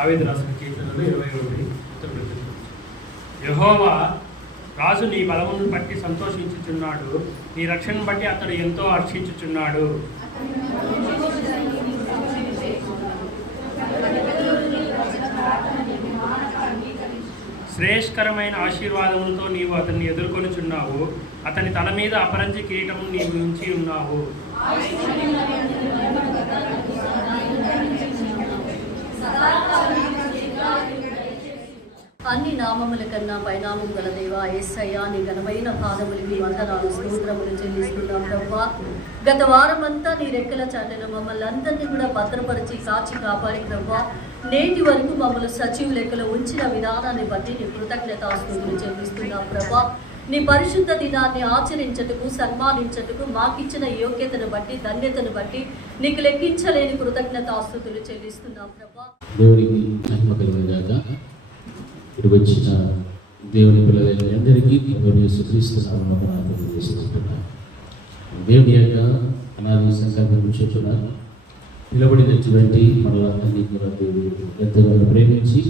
దావీదు రాసిన కీర్తనలు 21. యెహోవా రాజు నీ బలమును బట్టి సంతోషించుచున్నాడు, నీ రక్షణను బట్టి అతడు ఎంతో హర్షించుచున్నాడు. శ్రేష్కరమైన ఆశీర్వాదములతో నీవు అతన్ని ఎదుర్కొనుచున్నావు, అతని తల మీద అపరంజి కిరీటము నీవు ఉంచి ఉన్నావు. అన్ని నామముల కన్నా పైనామం గల దేవా యేసయ్యా, నీ ఘనమైన పాదములకి వందనాలు స్తోత్రములు చెల్లిస్తున్నాం ప్రభువా. గత వారమంతా నీ రెక్కల చాటున మమ్మల్ని అందరినీ కూడా భద్రపరిచి కాచి కాపాడి ప్రభువా, నేటి వరకు మమ్మల్ని సజీవ లెక్కలో ఉంచిన విధానాన్ని బట్టి నీ కృతజ్ఞతాస్తుతులు చెల్లిస్తున్నాం ప్రభువా. నీ పరిశుద్ధ దినాన్ని ఆచరించటకు, సన్మానించటకు మాకిచ్చిన యోగ్యతను బట్టి, ధన్యతను బట్టి నీకు లెక్కించలేని కృతజ్ఞతాస్తుతులు చెల్లిస్తున్నాం ప్రభువా. ఇక్కడికి వచ్చిన దేవుని పిల్లలందరికీ దేవుని యొక్క అనాది సంకల్పం చెప్తున్నారు. పిలబడినటువంటి మనలందరినీ కూడా దేవుడు ఎంతగా ప్రేమించి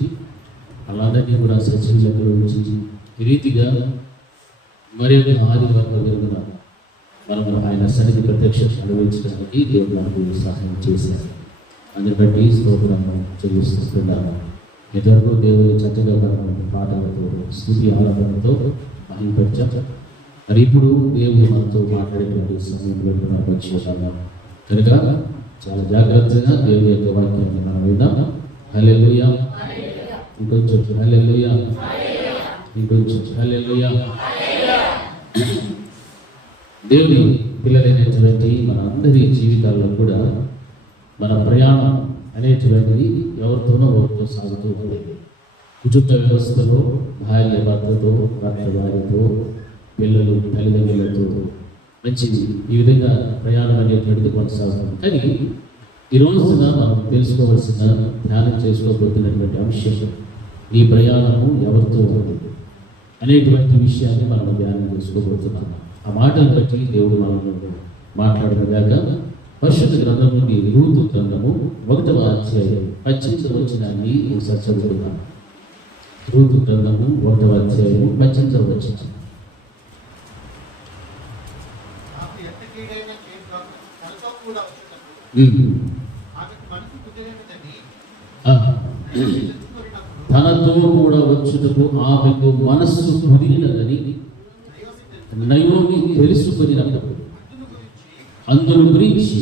వాళ్ళందరినీ కూడా సత్యంలో ఉంచి ఈ రీతిగా మరి ఆదివారం జరుగుతున్న మనం ఆయన సన్నిధి ప్రత్యక్ష అనుభవించడానికి దేవుడు మనకు సహాయం చేశారు. అందుని బట్టి స్తోత్రం చెల్లిస్తున్నాము. ఇతరులు దేవుడు చక్కగా పాటలతో స్తుతి ఆరాధనతో మహిమపరిచారు. మరి ఇప్పుడు దేవుడు మనతో మాట్లాడేటువంటి సమయంలో మనకు వచ్చేసాము కనుక చాలా జాగ్రత్తగా దేవుని యొక్క వాక్యాన్ని మనం విందాం. హల్లెలూయా. ఇంకొంచెం హల్లెలూయా, ఇంకొంచెం హల్లెలూయా. దేవుని పిల్లలైనటువంటి మన అందరి జీవితాల్లో కూడా మన ప్రయాణం అనేటువంటిది ఎవరితోనో ఎవరితో సాగుతూ ఉండేది. కుటుంబ వ్యవస్థలో భార్య భర్తతో, భర్త భార్యతో, పిల్లలు తల్లిదండ్రులతో మంచిది ఈ విధంగా ప్రయాణం అనేటువంటిది కొనసాగుతుంది. కానీ ఈ రోజున మనం తెలుసుకోవాల్సిన, ధ్యానం చేసుకోబోతున్నటువంటి అంశం ఈ ప్రయాణము ఎవరితో ఉంది అనేటువంటి విషయాన్ని మనం ధ్యానం చేసుకోబోతున్నాం. ఆ మాటను బట్టి దేవుడు మనల్ని మాట్లాడగాక పరిశుద్ధ గ్రంథం నుండి రూతు గ్రంథము 1వ అధ్యాయం 18వ వచనాన్ని ఒకసారి చదువుతున్నాం. రూతు గ్రంథము 1వ అధ్యాయము 18వ వచనం. తనతో కూడా వచ్చుటకు ఆమెకు మనస్సు కుదిరినదని నయోమి తెలుసుకున్నప్పుడు అందును గురించి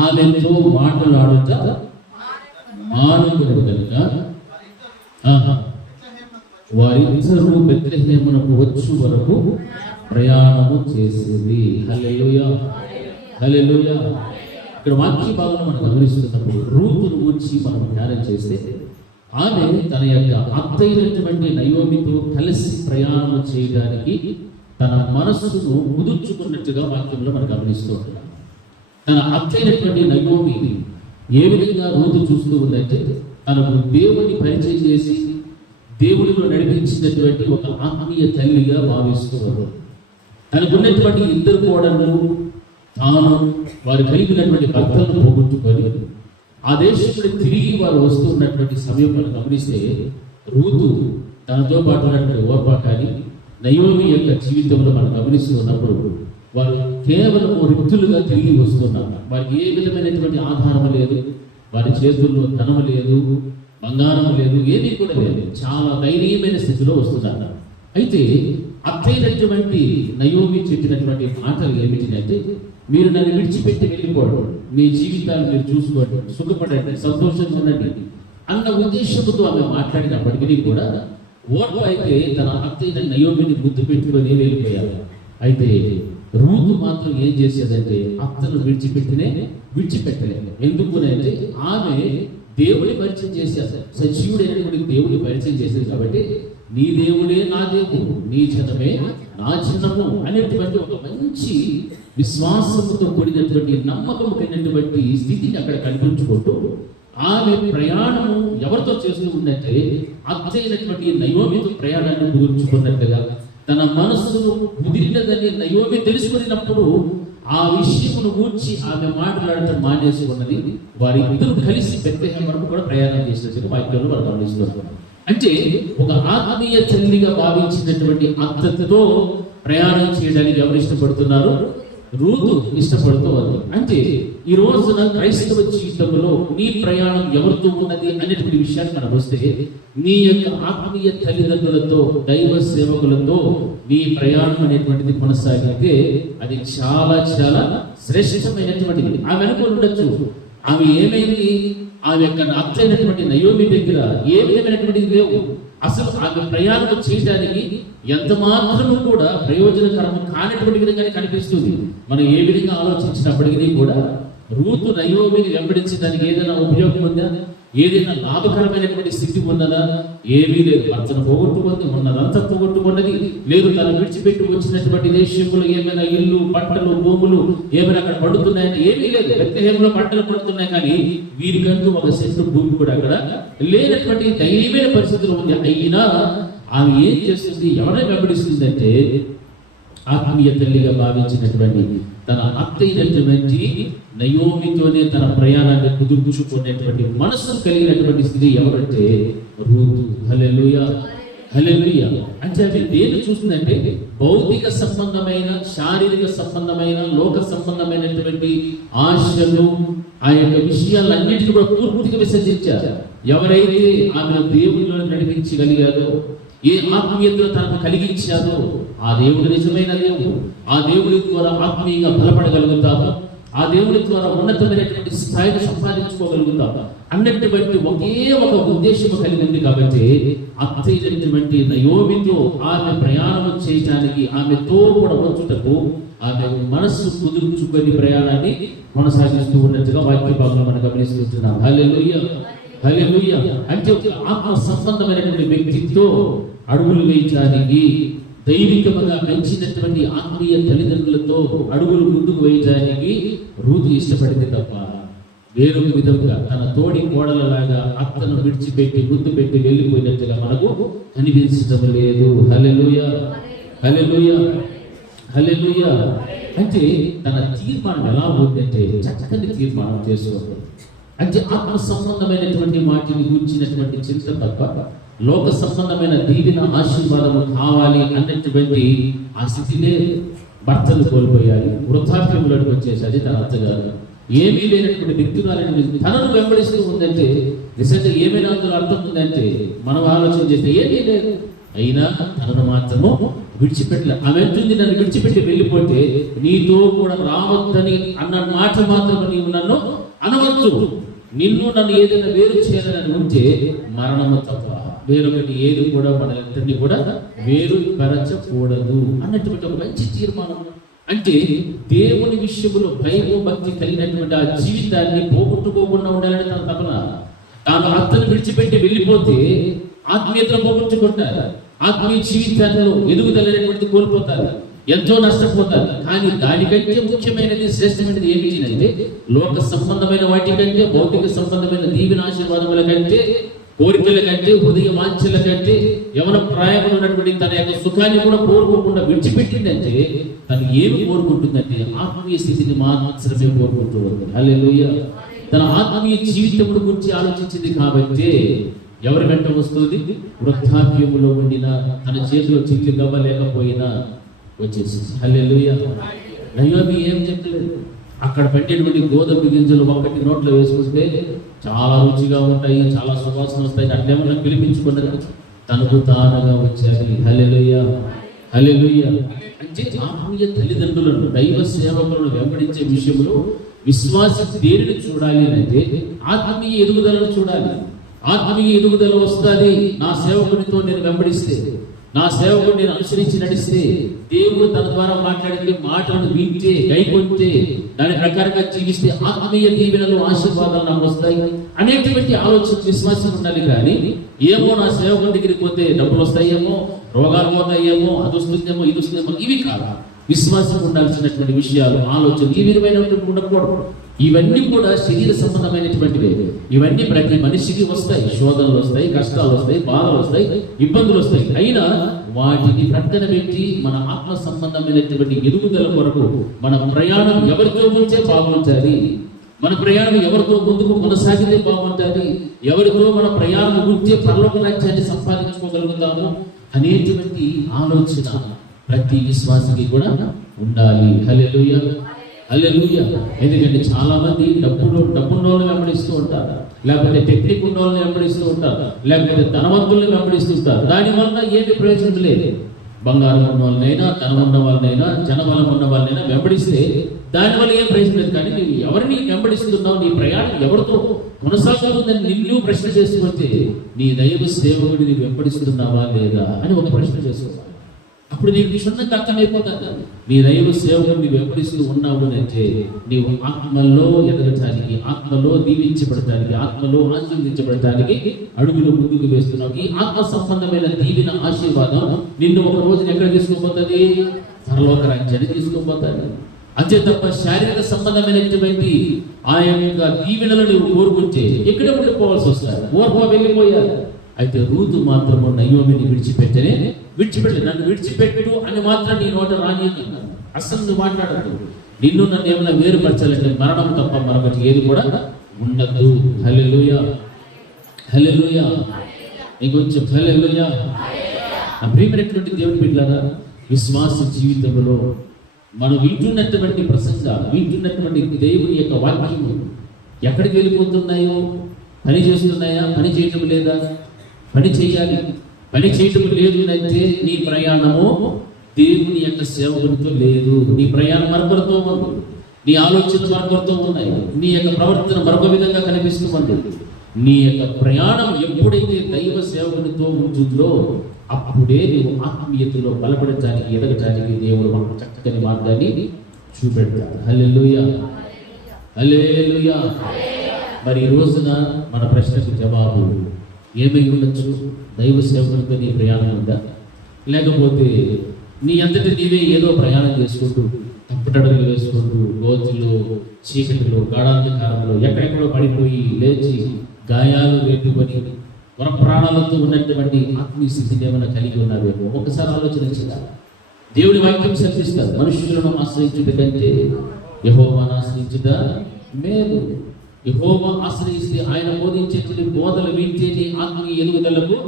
ఆమెతో మాట్లాడుట మానవుడు కనుక వారిద్దరూ బెత్లెహేమునకు వచ్చు వరకు ప్రయాణము చేసేది. హల్లెలూయా, హల్లెలూయా. ఇక్కడ వాక్య భాగంలో మనం గమనిస్తున్నప్పుడు రూతును గురించి మనం ధ్యానం చేస్తే ఆమె తన యొక్క అత్తైనటువంటి నయోమితో కలిసి ప్రయాణం చేయడానికి తన మనస్సును కుదుర్చుకున్నట్టుగా వాక్యంలో మనం గమనిస్తూ ఉంటాం. తన అత్తైనటువంటి నయోమి ఏ విధంగా రూతు చూస్తూ ఉందంటే తనకు దేవుని పరిచయం చేసి దేవుడిలో నడిపించినటువంటి ఒక ఆత్మీయ తల్లిగా భావిస్తూ ఉంది. తనకున్నటువంటి ఇద్దరు కోడళ్ళు తాను వారు కలిగినటువంటి భర్తలను పోగొట్టుకొని ఆ దేశంలో తిరిగి వారు వస్తున్నటువంటి సమయం మనం గమనిస్తే రూతు తనతో పాటు ఉన్నటువంటి ఓర్పా కానీ నయోమి యొక్క జీవితంలో మనం గమనిస్తూ ఉన్నప్పుడు వారు కేవలం రిక్తులుగా తిరిగి వస్తున్నారు. వారికి ఏ విధమైనటువంటి ఆధారం లేదు, వారి చేతుల్లో ధనం లేదు, బంగారం లేదు, ఏమీ కూడా లేదు. చాలా దయనీయమైన స్థితిలో వస్తున్నారు. అయితే అత్తైనటువంటి నయోమి చెప్పినటువంటి మాటలు ఏమిటంటే, మీరు నన్ను విడిచిపెట్టి వెళ్ళిపోవడం, మీ జీవితాలు మీరు చూసుకోండి, సుఖపడండి, సంతోషంగా ఉండండి అన్న ఉద్దేశంతో ఆమె మాట్లాడినప్పటికీ కూడా ఓర్వ అయితే తన అత్తైన నయోమిని ముద్దు పెట్టుకొని వెళ్ళిపోయారు. అయితే రూతు మాత్రం ఏం చేసేదంటే అత్తను విడిచిపెట్టలేదు. ఎందుకునంటే ఆమె దేవుని పరిచయం చేశారు. సజీవుడైనటువంటి దేవుని పరిచయం చేసేది కాబట్టి నీ దేవుడే నా దేవుడు, నీ జనమే నా జనము అనేటువంటి ఒక మంచి విశ్వాసంతో కూడినటువంటి నమ్మకం కలిగినటువంటి స్థితిని అక్కడ కనిపించుకుంటూ ఆమె ప్రయాణము ఎవరితో చేస్తూ ఉందంటే అత్తైనటువంటి నయోమితో ప్రయాణాన్ని కుదుర్చుకున్నట్టుగా తన మనస్సును కుదిరినదని నయోమి తెలుసుకున్నప్పుడు ఆ విషయమును గూర్చి ఆమె మాట్లాడటం మానేసి ఉన్నది. వారిద్దరూ కలిసి బెత్లెహేము వరకు కూడా ప్రయాణం చేసినట్టుగా వాక్యంలో వారు గమనిస్తున్నారు. అంటే ఒక ఆత్మీయ తల్లిగా భావించినటువంటి అత్తతో ప్రయాణం చేయడానికి ఎవరు ఇష్టపడుతున్నారు? రూతు ఇష్టపడుతూ ఉంది. అంటే ఈ రోజున క్రైస్తవ జీవితంలో నీ ప్రయాణం ఎవరితో ఉన్నది అనేటువంటి విషయాన్ని మనం వస్తే, నీ యొక్క ఆత్మీయ తల్లిదండ్రులతో, దైవ సేవకులతో నీ ప్రయాణం అనేటువంటిది కొనసాగితే అది చాలా చాలా శ్రేష్టమైనటువంటిది. ఆమె అనుకుని ఉండొచ్చు, ఆమె ఏమైంది, ఆమె యొక్క అత్త అయినటువంటి నయోమి దగ్గర ఏమైనటువంటిది లేవు. అసలు ఆమె ప్రయాణం చేయడానికి ఎంత మాత్రము కూడా ప్రయోజనకరం కానటువంటి విధంగానే కనిపిస్తుంది. మనం ఏ విధంగా ఆలోచించినప్పటికీ కూడా రూతు నయోమిని వెంబడించడానికి ఏదైనా ఉపయోగం ఉందా? ఏదైనా లాభకరమైనటువంటి స్థితి ఉన్నదా? ఏమీ లేదు. భర్తను పోగొట్టుకుంది, ఉన్నదంతా పోగొట్టుకున్నది. లేదు, తను విడిచిపెట్టి వచ్చినటువంటి దేశంలో ఏమైనా ఇల్లు, పంటలు, భూములు ఏమైనా అక్కడ పడుతున్నాయంటే ఏమీ లేదు. బెత్లెహేములో పంటలు పడుతున్నాయి, కానీ వీరికంటూ ఒక సెంటు భూమి కూడా అక్కడ లేనటువంటి దైవమైన పరిస్థితులు ఉంది. అయినా ఆమె ఏం చేస్తుంది? ఎవరైనా వెంబడిస్తుందంటే ఆత్మీయ తల్లిగా భావించినటువంటి తన అత్తైనటువంటి నయోమితోనే తన ప్రయాణాన్ని కుదుర్చుకునేటువంటి మనస్సు కలిగినటువంటి స్త్రీ ఎవరంటే రూతు. హల్లెలూయా, హల్లెలూయా. అంటే అది దేన్ని చూస్తుందంటే భౌతిక సంబంధమైన, శారీరక సంబంధమైన, లోక సంబంధమైనటువంటి ఆశలు, ఆ యొక్క విషయాలన్నిటిని కూడా పూర్తిగా విసర్జించారు. ఎవరైతే ఆమె దేవునిలో నడిపించగలిగారో, ఏ ఆత్మీయతను తనకు కలిగించారో ఆ దేవుడు నిజమైన దేవుడు. ఆ దేవుడి ద్వారా ఆత్మీయంగా బలపడగలుగుతాము. ఆ దేవుడి ద్వారా ఉన్నతమైనటువంటి స్థాయిని సంపాదించుకోగలుగుతాము అన్నటువంటి ఒకే ఒక ఉద్దేశం కలిగి ఉంది. కాబట్టి అత్తైనటువంటి నయోమితో ఆమె ప్రయాణం చేయడానికి, ఆమెతో కూడా వచ్చుటకు ఆమె మనస్సు కుదుర్చుకొని ప్రయాణాన్ని కొనసాగిస్తూ ఉన్నట్టుగా వాక్య భాగంలో మనం గమనిస్తున్నాం. హల్లెలూయా, హల్లెలూయా. అంటే ఆత్మ సంబంధమైనటువంటి వ్యక్తితో అడుగులు వేయడానికి, దైవికముగా పెంచినటువంటి ఆత్మీయ తల్లిదండ్రులతో అడుగులు ముందుకు వేయడానికి రూతు ఇష్టపడింది తప్ప వేరొక విధంగా తన తోడి కోడలలాగా అత్తను విడిచిపెట్టి ముద్దు పెట్టి వెళ్ళిపోయినట్టుగా మనకు అనిపించడం లేదు. హల్లెలూయా, హల్లెలూయా, హల్లెలూయా. అంటే తన తీర్మానం ఎలా ఉందంటే చక్కని తీర్మానం చేసుకోవాలి. అంటే ఆత్మ సంబంధమైనటువంటి వాటిని గురించినటువంటి చింత తప్ప లోక సంబంధమైన దీవెన, ఆశీర్వాదము కావాలి అన్నటువంటి ఆ స్థితినే భర్తలు కోల్పోయాలి. వృద్ధాప్యంలోకి వచ్చేసరి తన అత్తగారు ఏమీ లేనటువంటి వ్యక్తురాలని తనను వెంబడిస్తూ ఉందంటే నిజంగా ఏమైనా అందులో అర్థం ఉందంటే మనం ఆలోచన చేస్తే ఏమీ లేదు. అయినా తనను మాత్రము విడిచిపెట్టలే. ఆమె అంటుంది, నన్ను విడిచిపెట్టి వెళ్ళిపోతే నీతో కూడా రావద్దని అన్న మాట మాత్రం నీవు నన్ను అనవచ్చు. నిన్ను నన్ను ఏదైనా వేరు చేయాలని ఉంటే మరణము తప్ప వేరొకటి ఏది కూడా మన ఇద్దరిని కూడా వేరు పరచకూడదు అన్నటువంటి ఒక మంచి తీర్మానం. అంటే దేవుని విషయంలో భయము, భక్తి కలిగినటువంటి ఆ జీవితాన్ని పోగొట్టుకోకుండా ఉండాలని తన తపన. తాను అత్తను విడిచిపెట్టి వెళ్ళిపోతే ఆత్మీయతను పోగొట్టుకుంటారు, ఆత్మీయ జీవితాల్లో ఎదుగుదలనేటువంటిది కోల్పోతారు, ఎంతో నష్టపోతారు. కానీ దానికంటే ముఖ్యమైనది, శ్రేష్టమైనది ఏమిటంటే లోక సంబంధమైన వాటి కంటే, భౌతిక సంబంధమైన దీవెన ఆశీర్వాదముల కంటే, కోరికల కంటే, హృదయ వాంఛల కంటే, యవన ప్రాయంలో ఉన్నటువంటి తన యొక్క సుఖాన్ని కూడా కోరుకోకుండా విడిచిపెట్టిందంటే తను ఏమి కోరుకుంటుందంటే ఆత్మీయ స్థితిని మాత్రమే కోరుకుంటూ ఉంది. హల్లెలూయా. తన ఆత్మీయ జీవితం గురించి ఆలోచించింది. కాబట్టి ఎవరి వెంట వస్తుంది? వృద్ధాప్యములో ఉండిన, తన చేతిలో చిల్లి గవ్వ లేకపోయినా వచ్చేసింది. హల్లెలూయా. నయోమి ఏం చెప్పలేదు. అక్కడ పెట్టేటువంటి గోధుమ గింజలు ఒక్కటి నోట్లో వేసుకుంటే చాలా రుచిగా ఉంటాయి, చాలా సువాసన వస్తాయి, అట్లేమన్నా పిలిపించుకున్నది తనకు తానుగా వచ్చాయి. హల్లెలూయా, హల్లెలూయా. అంటే ఆత్మీయ తల్లిదండ్రులను, దైవ సేవకులను వెంబడించే విషయంలో విశ్వాసి దేనిని చూడాలి అంటే ఆత్మీయ ఎదుగుదలను చూడాలి. ఆత్మీయ ఎదుగుదల వస్తుంది నా సేవకునితో నేను వెంబడిస్తే, నా సేవకుడు నేను అనుసరించి నడిస్తే, దేవుడు తన ద్వారా మాట్లాడే మాటలను వింటే, గైకొంటే, దాని ప్రకారంగా జీవిస్తే ఆత్మీయ దీవెనలు, ఆశీర్వాదాలు నాకు వస్తాయి అనేటువంటి ఆలోచన విశ్వాసం ఉండాలి. కానీ ఏమో నా సేవకుడి దగ్గరికి పోతే డబ్బులు వస్తాయేమో, రోగాలు పోతాయేమో, అది వస్తుందేమో, ఇది వస్తుందేమో, ఇవి కాదు. విశ్వాసం ఉండాల్సినటువంటి విషయాలు, ఆలోచన ఈ విధమైనటువంటి ఉండకూడదు. ఇవన్నీ కూడా శరీర సంబంధమైనటువంటివే. ఇవన్నీ ప్రతి మనిషికి వస్తాయి. శోధనలు వస్తాయి, కష్టాలు వస్తాయి, బాధలు వస్తాయి, ఇబ్బందులు వస్తాయి. అయినా వాటిని ప్రక్కన పెట్టి మన ఆత్మ సంబంధమైనటువంటి ఎదుగుదల కొరకు మన ప్రయాణం ఎవరితో ఉంటే బాగుంటుంది, మన ప్రయాణం ఎవరితో ముందుకు కొనసాగితే బాగుంటుంది, ఎవరితో మన ప్రయాణం గుర్తే పరలోక రాజ్యాన్ని సంపాదించుకోగలుగుతాము అనేటువంటి ఆలోచన ప్రతి విశ్వాసికి కూడా ఉండాలి. హల్లెలూయా, హల్లెలూయా. ఎందుకంటే చాలా మంది డబ్బున్నోళ్ళని వెంబడిస్తూ ఉంటారు, లేకపోతే టెక్నిక్ ఉన్నోళ్ళని వెంబడిస్తూ ఉంటారు, లేకపోతే ధనవంతుల్ని వెంబడిస్తూ ఉంటారు. దానివల్ల ఏమి ప్రయోజనం లేదు. బంగారం ఉన్న వాళ్ళనైనా, ధనం ఉన్న వాళ్ళనైనా, జనబలం ఉన్న వాళ్ళనైనా వెంబడిస్తే దానివల్ల ఏం ప్రయోజనం లేదు. కానీ నువ్వు ఎవరిని వెంబడిస్తున్నావు, నీ ప్రయాణం ఎవరితో కొనసాగుతుందని నిన్ను ప్రశ్న చేసుకుంటే నీ దైవ సేవకుడిని నీవు వెంబడిస్తున్నావా లేదా అని ఒక ప్రశ్న చేసుకోవాలి. అప్పుడు నీకు క్షుణ్ణంగా అర్థమైపోతుంది. నీ దైవ సేవకుడు నీవు వెంబడిస్తూ ఉన్నావు అంటే నీవు ఆత్మలో ఎదగటానికి, ఆత్మలో దీవించబడటానికి, ఆత్మలో ఆశీర్వదించబడటానికి అడుగులు ముందుకు వేస్తున్నావు. ఈ ఆత్మ సంబంధమైన దీవిన ఆశీర్వాదం నిన్ను ఒక రోజున ఎక్కడ తీసుకోబోతుంది? పరలోక రాజ్యాన్ని తీసుకోబోతుంది. అంతే తప్ప శారీరక సంబంధమైనటువంటి ఆ యొక్క దీవెనలు నువ్వు కోరుకుంటే ఇక్కడే ఉండిపోవాల్సి వస్తుంది. ఓర్పో వెళ్ళిపోయారు. అయితే రూతు మాత్రము నయోమిని విడిచిపెట్టలేదు. నన్ను విడిచిపెట్టు అని మాత్రం నీ నోట రానియన్నాను. అసలు నువ్వు మాట్లాడదు. నిన్ను నన్ను ఏమైనా వేరుపరచాలంటే మరణం తప్ప మరొకటి ఏది కూడా ఉండదు. హల్లెలూయా, హల్లెలూయా. ఇంకొంచెం హల్లెలూయా. ఆ ప్రియమైనటువంటి దేవుని బిడ్డలారా, విశ్వాస జీవితంలో మనం వింటున్నటువంటి ప్రసంగాలు, వింటున్నటువంటి దేవుని యొక్క వాక్యము ఎక్కడికి వెళ్ళిపోతున్నాయో, పని చేస్తున్నాయా, పని చేయటం లేదా? పని చేయాలి. పని చేయటం లేదు అంటే నీ ప్రయాణము దేవుని యొక్క సేవకుడితో లేదు. నీ ప్రయాణం మరొకరితో ఉంది, నీ ఆలోచన మరొకరితో ఉన్నాయి, నీ యొక్క ప్రవర్తన మరొక విధంగా కనిపిస్తుంది. నీ యొక్క ప్రయాణం ఎప్పుడైతే దైవ సేవకునితో ఉంటుందో అప్పుడే నీవు ఆత్మీయతలో బలపడటానికి, ఎదగటానికి దేవుడు మనకు చక్కని మార్గాన్ని చూపెడతాడు. హల్లెలూయా, హల్లెలూయా. మరి ఈ రోజున మన ప్రశ్నకు జవాబు ఏమై ఉండొచ్చు? దైవ సేవకునితో నీ ప్రయాణం ఉందా? లేకపోతే నీ అంతటి నీవే ఏదో ప్రయాణం చేసుకుంటూ, తప్పుటడుగులు వేసుకుంటూ, గోతులు, చీకటిలో, గాఢాంధకారంలో ఎక్కడెక్కడో పడిపోయి లేచి గాయాలు రేపుకొని ప్రాణాలతో ఉన్నటువంటి ఆత్మీయ స్థితిని ఏమైనా కలిగి ఉన్నావేమో ఒకసారి ఆలోచన. దేవుడి వాక్యం శక్తిస్తారు. మనుషులను ఆశ్రయించుట కంటే యెహోవాను ఆశ్రయించుట మేలు. యెహోవా ఆశ్రయిస్తే ఆయన బోధించేటువంటి బోధలు వింటే నీ ఆత్మీయ ఎదుగుదలకు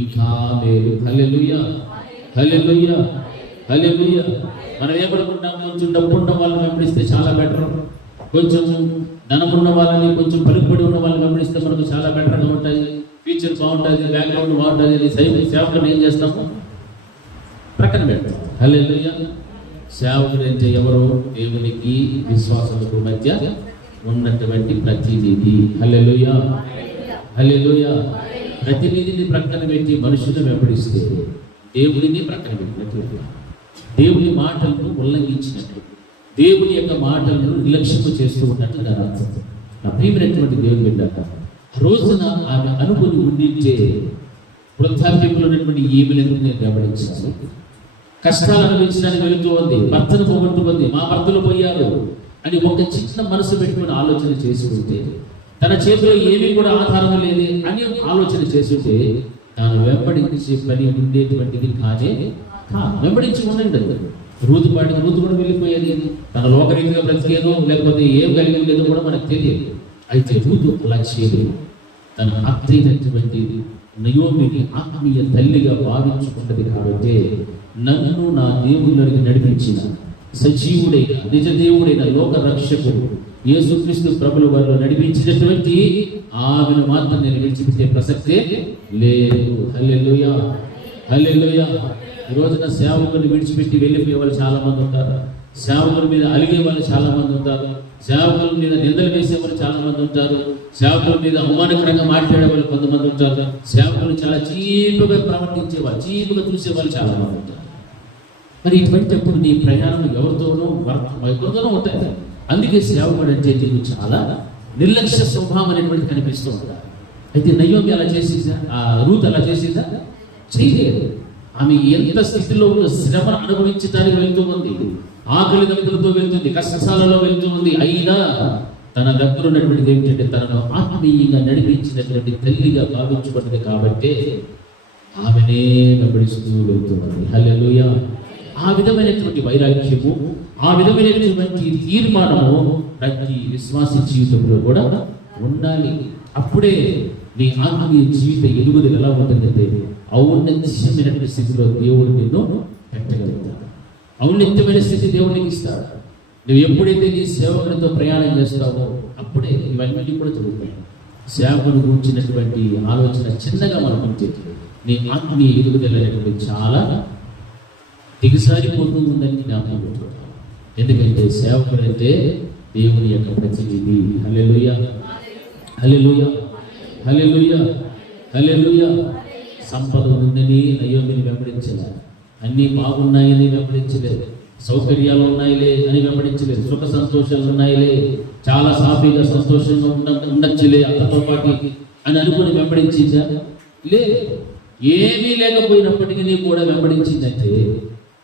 ఇంకా మేలు. హల్లెలూయా, హల్లెలూయా, హల్లెలూయా. మనం ఏమనుకుంటాం? కొంచెం డబ్బు ఉన్న వాళ్ళని వెంబడిస్తే చాలా బెటర్, కొంచెం ధనం ఉన్న వాళ్ళని, కొంచెం పలుకుబడి ఉన్న వాళ్ళని వెంబడిస్తే మనకు చాలా బెటర్గా ఉంటాయి, ఫ్యూచర్ బాగుంటుంది, బ్యాక్గ్రౌండ్ బాగుంటుంది. సేవకుడు ఏం చేస్తాము? ప్రక్కన పెడతాం. హల్లెలూయా. సేవకుడు అంటే ఎవరు? దేవునికి విశ్వాసులకు మధ్య ఉన్నటువంటి ప్రతినిధి. హల్లెలూయా, హల్లెలూయా. ప్రతినిధిని ప్రక్కన పెట్టి మనుషులను వెంబడిస్తే దేవుడిని ప్రక్కన పెట్టినట్లు, దేవుని మాటలను ఉల్లంఘించినట్లు, దేవుని యొక్క మాటలను నిర్లక్ష్యం చేస్తూ ఉన్నట్లు దాని అర్థం. నా ప్రియమైనటువంటి దేవుని బిడ్డ, రోజున ఆమె అనుకుని ఉండించే వృద్ధాప్యంలో ఉన్నటువంటి ఈమెలను నేను గమనించాను. కష్టాలు అనుభవించడానికి వెళుతూ ఉంది, భర్తను పోగొట్టుకుంది, మా భర్తలు పోయారు అని ఒక చిన్న మనసు పెట్టుకుని ఆలోచన చేసి ఉంటే, తన చేతిలో ఏమీ కూడా ఆధారం లేదే అని ఆలోచన చేసి ఉంటే, తాను వెంబడించే పని ఉండేటువంటిది కాదే. వెంబడించి ఉండండి. రూతు కూడా వెళ్ళిపోయేది, తన లోకరీతిగా బ్రతికేదో లేకపోతే ఏం కలిగి లేదో కూడా మనకు తెలియదు. అయితే రూతు అలా చేయలేదు. తన అత్తైనటువంటి నయోమిని ఆత్మీయ తల్లిగా భావించుకున్నది కాబట్టి, నన్ను నా దేవుళ్ళకి నడిపించిన సజీవుడైన నిజ దేవుడైన లోక రక్షకుడు యేసుక్రీస్తు ప్రభుల వారు నడిపించినటువంటి ఆమెను మాత్రం నేను విడిచిపెట్టే ప్రసక్తే లేదు. హల్లెలూయా, హల్లెలూయా. ఈ రోజున సేవకుని విడిచిపెట్టి వెళ్ళిపోయే వాళ్ళు చాలా మంది ఉంటారు, సేవకుల మీద అలిగే వాళ్ళు చాలా మంది ఉంటారు, సేవకుల మీద నిందలు వేసే వాళ్ళు చాలా మంది ఉంటారు, సేవకుల మీద అవమానకరంగా మాట్లాడే వాళ్ళు కొంతమంది ఉంటారు, సేవకులు చాలా చీపుగా ప్రవర్తించే వాళ్ళు, చీపుగా చూసే వాళ్ళు చాలా మంది ఉంటారు. మరి ఇటువంటిప్పుడు నీ ప్రయాణం ఎవరితోనూ ఉంటాయి. అందుకే సేవకుడు అంటే నీకు చాలా నిర్లక్ష్య స్వభావం అనేటువంటి కనిపిస్తూ ఉంటారు. అయితే నయోమి అలా చేసిందా? ఆ రూత్ అలా చేసిందా? చేయలేదు. ఆమె ఎంత స్థితిలో ఉన్న శ్రమను అనుభవించడానికి వెళ్తూ ఉంది, ఆకలి దప్పులతో వెళ్తుంది, కష్టాలలో వెళ్తూ ఉంది. అయినా తన దగ్గర ఉన్నటువంటిది ఏమిటంటే తనను ఆత్మీయంగా నడిపించినటువంటి తల్లిగా భావించబడింది కాబట్టి ఆమెనే వెంబడిస్తూ వెళ్తున్నది. హల్లెలూయా. ఆ విధమైనటువంటి వైరాగ్యము, ఆ విధమైనటువంటి తీర్మానము ప్రతి విశ్వాసి జీవితంలో కూడా ఉండాలి. అప్పుడే నీ ఆత్మీయ జీవిత ఎదుగుదల ఎలా ఉంటుందంటే ఔన్నత్యమైనటువంటి స్థితిలో దేవుడు నిన్ను పెట్టగలుగుతాడు. ఔన్నత్యమైన స్థితి దేవుడికి ఇస్తాడు. నువ్వు ఎప్పుడైతే నీ సేవకునితో ప్రయాణం చేస్తావో అప్పుడే ఇవన్నీ కూడా జరుగుతాయి. సేవకుని గురించినటువంటి ఆలోచన చిన్నగా మనం ఉంటే నీ ఆత్మీయ ఎదుగుదల అనేటువంటి చాలా దిగసారిపోతూ ఉందని జ్ఞాపకం పెట్టుకుంటాం. ఎందుకంటే సేవకుడు అంటే దేవుని యొక్క ప్రతినిధి. హల్లెలూయా, హల్లెలూయా, హల్లెలూయా, హల్లెలూయా. సంపద ఉందని నయోమిని వెంబడించలేదు, అన్నీ బాగున్నాయని వెంబడించలేదు, సౌకర్యాలు ఉన్నాయిలే అని వెంబడించలేదు, సుఖ సంతోషాలు ఉన్నాయిలే, చాలా సాఫీగా సంతోషంగా ఉండొచ్చులే అతనితో పాటు అని అనుకుని వెంబడించిందా? లేదు. ఏమీ లేకపోయినప్పటికీ కూడా వెంబడించిందంటే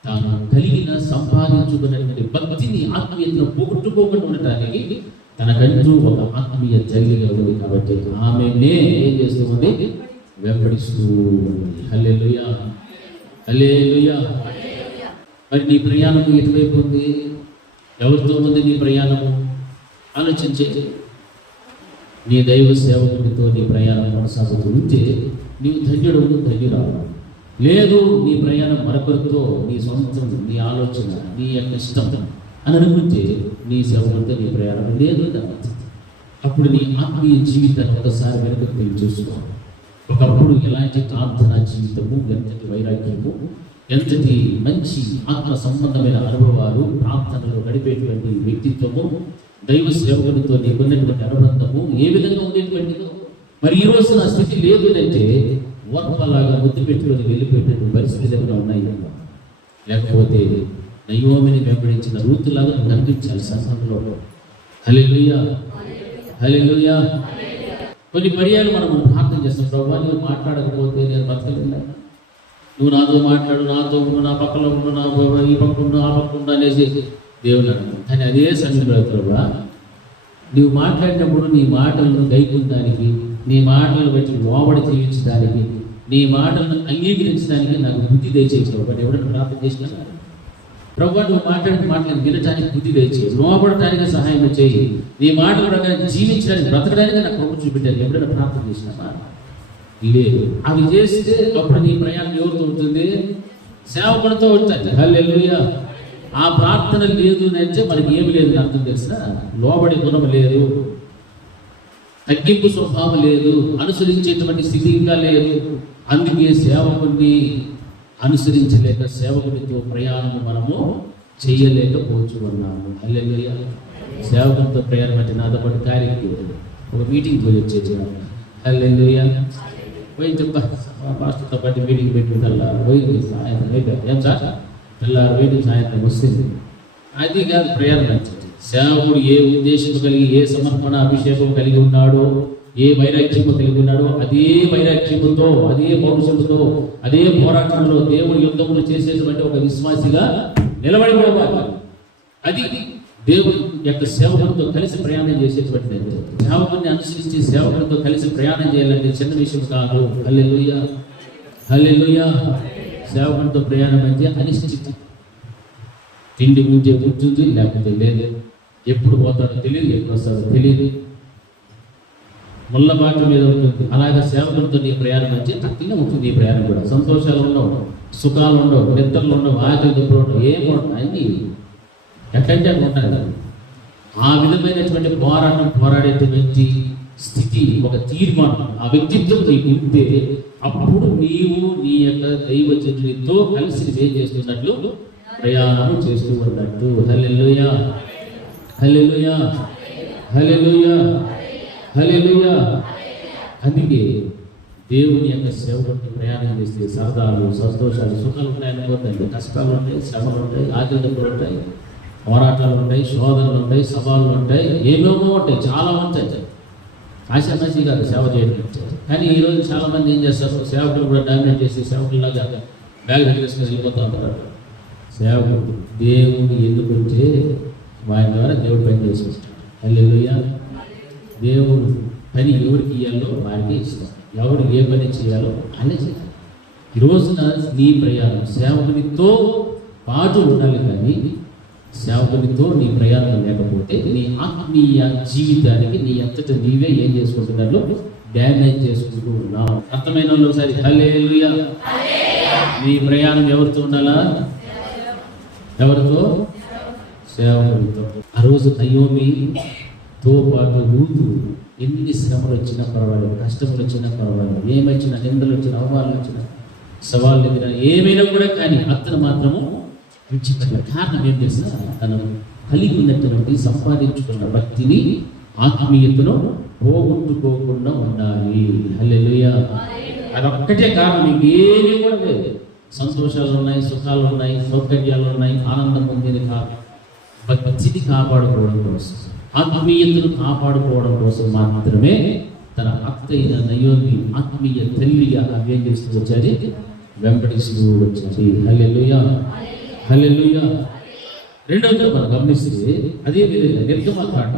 తాను కలిగిన సంపాదించుకున్నటువంటి భక్తిని ఆత్మీయతను పోగొట్టుకోకుండా ఉండటానికి తనకంటూ ఒక ఆత్మీయ తల్లిగా ఉంది కాబట్టి ఆమెనే ఏం చేస్తూ ఉంది? వెంబడిస్తూ ఉంది. హల్లెలూయా, హల్లెలూయా. మరి నీ ప్రయాణం ఎటువైపు ఉంది? ఎవరితో ఉంది నీ ప్రయాణము? ఆలోచించే. నీ దైవ సేవకుడితో నీ ప్రయాణం కొనసాగుతూ ఉంటే నీవు ధన్యుడు, ధన్యురాలు. లేదు నీ ప్రయాణం మరొకరితో, నీ సొంతం, నీ ఆలోచన, నీ యొక్క ఇష్టం అని అనుకుంటే నీ సేవకుడితో నీ ప్రయాణం లేదు. అప్పుడు నీ ఆత్మీయ జీవితాన్ని ఒకసారి వెనుకకు తిరిగి చూసుకో. ఒకప్పుడు ఎలాంటి ప్రార్థనా జీవితము, ఎంతటి వైరాగ్యము, ఎంతటి మంచి ఆత్మ సంబంధమైన అనుభవాలు, ప్రార్థనలు గడిపేటువంటి వ్యక్తిత్వము, దైవ సేవకుడితో నీకున్నటువంటి అనుబంధము ఏ విధంగా ఉండేటువంటిదో. మరి ఈ రోజు నా స్థితి లేదు అంటే వర్పలాగా ముద్దు పెట్టుకొని వెళ్ళిపోయేటువంటి పరిస్థితులు ఏమైనా ఉన్నాయి. లేకపోతే నయోమిని వెంబడించిన రూతులాగా కనిపించాలి సంఘంలో. హల్లెలూయా, హల్లెలూయా. కొన్ని పర్యాలు మనం ప్రార్థన చేస్తాం, ప్రభువా నువ్వు మాట్లాడకపోతే నేను బతకలేను, నువ్వు నాతో మాట్లాడు, నాతో ఉండు, నా పక్కలో ఉండు, నా ఈ పక్క ఉండు, ఆ పక్క ఉండు అనేసి దేవుడు అన్నాడు. కానీ అదే సమయంలో ప్రభువా నువ్వు మాట్లాడినప్పుడు నీ మాటలను గైకొనడానికి, నీ మాటలను బట్టి లోబడి జీవించడానికి, నీ మాటలను అంగీకరించడానికి నాకు బుద్ధి దయచేసి. ఒకటి ఎవరైనా ప్రార్థన చేసినా ప్రభువా నువ్వు మాట్లాడిన మాటలను వినటానికి బుద్ధి దయచేయి, లోబడటానికి సహాయం చేయి, నీ మాటల ప్రకారం జీవించడానికి, బ్రతకడానికి నాకు కృప చూపెట్టాను. ఎవరైనా ప్రార్థన చేసినా లేదు. అవి చేస్తే అప్పుడు నీ ప్రయాణం ఎవరితో ఉంటుంది? సేవకుడితో ఉంటుంది. హల్లెలూయా. ఆ ప్రార్థన లేదు అంటే మనకి ఏమి లేదు అర్థం తెలుసా? లోబడి గుణం లేదు, తగ్గింపు స్వభావం లేదు, అనుసరించేటువంటి స్థితి ఇంకా లేదు. అందుకే సేవకుడిని అనుసరించలేక సేవకుడితో ప్రయాణం మనము చేయలేకపోవచ్చు అన్నాము. హల్లెలూయా. సేవకుడితో ప్రయాణం అంటే నాతో పాటు కార్యక్రమం ఒక మీటింగ్ పోయి వచ్చేది. హల్లెలూయా. పోయి చెప్తా పాస్టర్తో పాటు మీటింగ్ పెట్టి పోయింది. సాయంత్రం అయిపోయింది. ఏం సార్ పిల్లలు పోయింది, సాయంత్రం వస్తుంది. అది కాదు ప్రయాణం నచ్చింది. సేవకుడు ఏ ఉద్దేశం కలిగి, ఏ సమర్పణ అభిషేకం కలిగి ఉన్నాడో, ఏ వైరాగ్యము కలిగి ఉన్నాడో అదే వైరాగ్యముతో, అదే పౌరుషముతో, అదే పోరాటంలో దేవుడి యుద్ధములు చేసేటువంటి ఒక విశ్వాసిగా నిలబడిపోవాలి. అది దేవుడి యొక్క సేవకులతో కలిసి ప్రయాణం చేసేటువంటి సేవకుడిని అనుసరించి సేవకులతో కలిసి ప్రయాణం చేయాలంటే చిన్న విషయం కాదు. హల్లెలూయా, హల్లెలూయా. సేవకుడితో ప్రయాణం అంటే అనిశ్చితి. తిండి ఉంటే ఉంటుంది, లేకపోతే లేదు. ఎప్పుడు పోతాడో తెలియదు, ఎప్పుడు వస్తాడో తెలియదు, ముళ్ళబాట మీద ఉంటుంది. అలాగే సేవకుడితో నీ ప్రయాణం అంటే అట్లనే ఉంటుంది. ఈ ప్రయాణం కూడా సంతోషాలు ఉండవు, సుఖాలు ఉండవు, నిద్రలు ఉండవు, ఆకలి దుఃఖాలు ఉండవు, ఏముండవు. అన్నీ ఎట్లంటే అట్లా ఉంటాయి. ఆ విధమైనటువంటి పోరాడేటువంటి స్థితి, ఒక తీర్మానం, ఆ వ్యక్తిత్వం నీకు ఉంటే అప్పుడు నీవు నీ యొక్క దైవజనుడితో కలిసి ఏం చేస్తున్నట్లు ప్రయాణం చేస్తూ ఉన్నట్టు. హల్లెలూయా, హల్లెలూయా, హల్లెలూయా, హల్లెలూయా. అందుకే దేవుని యొక్క సేవకుడిని ప్రయాణం చేస్తే సరదాలు, సంతోషాలు, సుఖాలు ఉన్నాయనుకోతాయి, కష్టాలు ఉంటాయి, శ్రమలు ఉంటాయి, ఆకలిదప్పులు ఉంటాయి, పోరాటాలు ఉంటాయి, శోధనలు ఉంటాయి, సవాళ్ళు ఉంటాయి, ఏమేమో ఉంటాయి, చాలా ఉంటాయి. ఆశామాషి కాదు సేవ చేయడం. కానీ ఈరోజు చాలామంది ఏం చేస్తారు, సేవకులు కూడా డామినేట్ చేసి సేవకుల్లాగా బ్యాగ్ దగ్గర వెళ్ళిపోతూ ఉంటారు. సేవకుడు దేవుడు ఎందుకంటే ఆయన ద్వారా దేవుడు పని చేసుకుంటాడు. హల్లెలూయా. దేవుడు పని ఎవరికి ఇవ్వాలో వారికి ఇస్తాం, ఎవరు ఏ పని చేయాలో అనే చేయాలి. ఈ రోజున నీ ప్రయాణం సేవకునితో పాటు ఉండాలి, కానీ సేవకునితో నీ ప్రయాణం లేకపోతే నీ ఆత్మీయ జీవితానికి నీ అంతటా నీవే ఏం చేసుకుంటున్నారో డ్యామేజ్ చేసుకుంటూ ఉన్నావు. అర్థమైన వాళ్ళు ఒకసారి హల్లెలూయా. నీ ప్రయాణం ఎవరితో ఉండాలా? ఎవరితో? సేవకుడితో. ఆ రోజు నయోమితో పాటు రూతు ఎన్ని శ్రమలు వచ్చినా పర్వాలేదు, కష్టములు వచ్చినా పర్వాలేదు, ఏమొచ్చినా, నిందలు వచ్చినా, అవమానాలు వచ్చినా, సవాళ్ళు ఎదురైనా, ఏమైనా కూడా కానీ అతను మాత్రము విడిచిపెట్టిన కారణం ఏం తెలుసా? తను కలిగి ఉన్నటువంటి సంపాదించుకున్న భక్తిని, ఆత్మీయతను పోగొట్టుకోకుండా ఉండాలి. హల్లెలూయా. అదొక్కటే కారణం, ఇంకేమీ కూడా లేదు. సంతోషాలు ఉన్నాయి, సుఖాలు ఉన్నాయి, సౌకర్యాలు ఉన్నాయి, ఆనందం ఉంది కాదు. భక్తిని కాపాడుకోవడం కోసం, ఆత్మీయతను కాపాడుకోవడం కోసం మాత్రమే తన అత్తయ్య నయోమి ఆత్మీయ తల్లిగా ఏం చేస్తూ వచ్చారు? వెంబడిస్తూ వచ్చారు. హల్లెలూయా. హల్లెలూయా. రెండవది మనం గమనిస్తే అదే విధంగా నిర్గమకాండ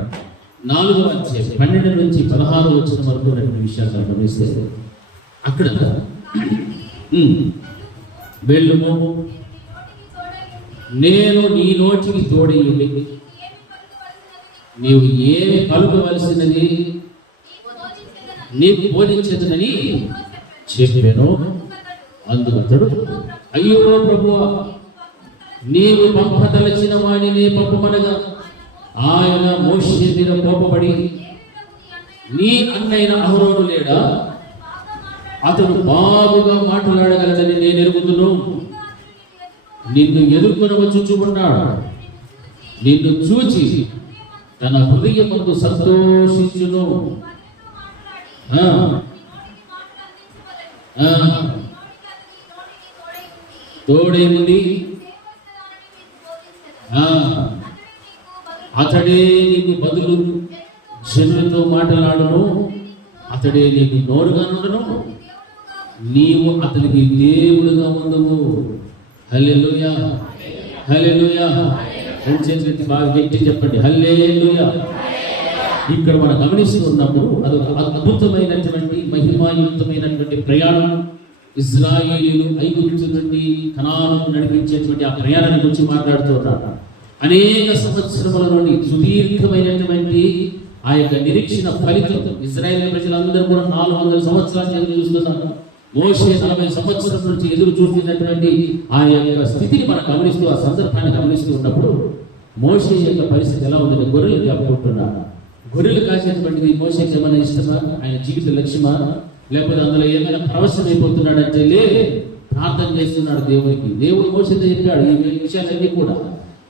4వ అధ్యాయం 12 నుంచి 16 వచ్చిన వరకు రెండు విషయాలు గమనిస్తే అక్కడ వెళ్ళుము, నేను నీ నోటికి తోడయ్యుండి నీవు ఏమి పలుకవలసినది నీకు బోధించదనని చెప్పాను. అందుకతడు, అయ్యో ప్రభువా, నీవు పంపదలచిన వాడిని పంపమనగా ఆయన మోషే మీద కోపపడి, నీ అన్నైన అహరోను లేడా? అతడు బాగుగా మాట్లాడగలడని నేను ఎరుగుదును. నిన్ను ఎదుర్కొని వచ్చుచున్నాడు. నిన్ను చూచి తన హృదయముకు సంతోషించును. తోడే ఉండి అతడే నీకు బదులు జనులతో మాట్లాడను, అతడే నీకు నోరుగా ఉండను, నీవు అతనికి దేవుడుగా ఉండవు. హల్లెలూయా. హల్లెలూయా. చేతి బాగా గట్టి చెప్పండి, హల్లెలూయా. ఇక్కడ మనం గమనిస్తూ ఉన్నప్పుడు అదొక అద్భుతమైనటువంటి మహిమాయుక్తమైనటువంటి ప్రయాణం. ఇజ్రాయేలీలు ఐగుప్తు నుండి కనాను నడిపించేటువంటి ఆ ప్రయాణాన్ని గురించి మాట్లాడుతున్నారు. అనేక సంవత్సరముల నుండి సుదీర్ఘమైనటువంటి ఆ యొక్క నిరీక్షణ ఫలితం ఇజ్రాయేల్ ప్రజలందరూ కూడా 400 సంవత్సరాలు ఎదురు చూస్తున్నారు. మోషే 40 సంవత్సరం నుంచి ఎదురు చూస్తున్నటువంటి ఆ యొక్క స్థితిని మనం గమనిస్తూ, ఆ సందర్భాన్ని గమనిస్తూ ఉన్నప్పుడు మోషే యొక్క పరిస్థితి ఎలా ఉందంటే, గొర్రెలు కాపుకుంటున్నారు. గొర్రెలు కాసేటువంటిది మోషేకి ఏమైనా ఇష్టమా? ఆయన జీవిత లక్ష్యమా? లేకపోతే అందులో ఏమైనా ప్రవశం అయిపోతున్నాడంటే లేదు, ప్రార్థన చేస్తున్నాడు దేవునికి. దేవుడు మోషేతో చెప్పాడు ఈ విషయాలన్నీ కూడా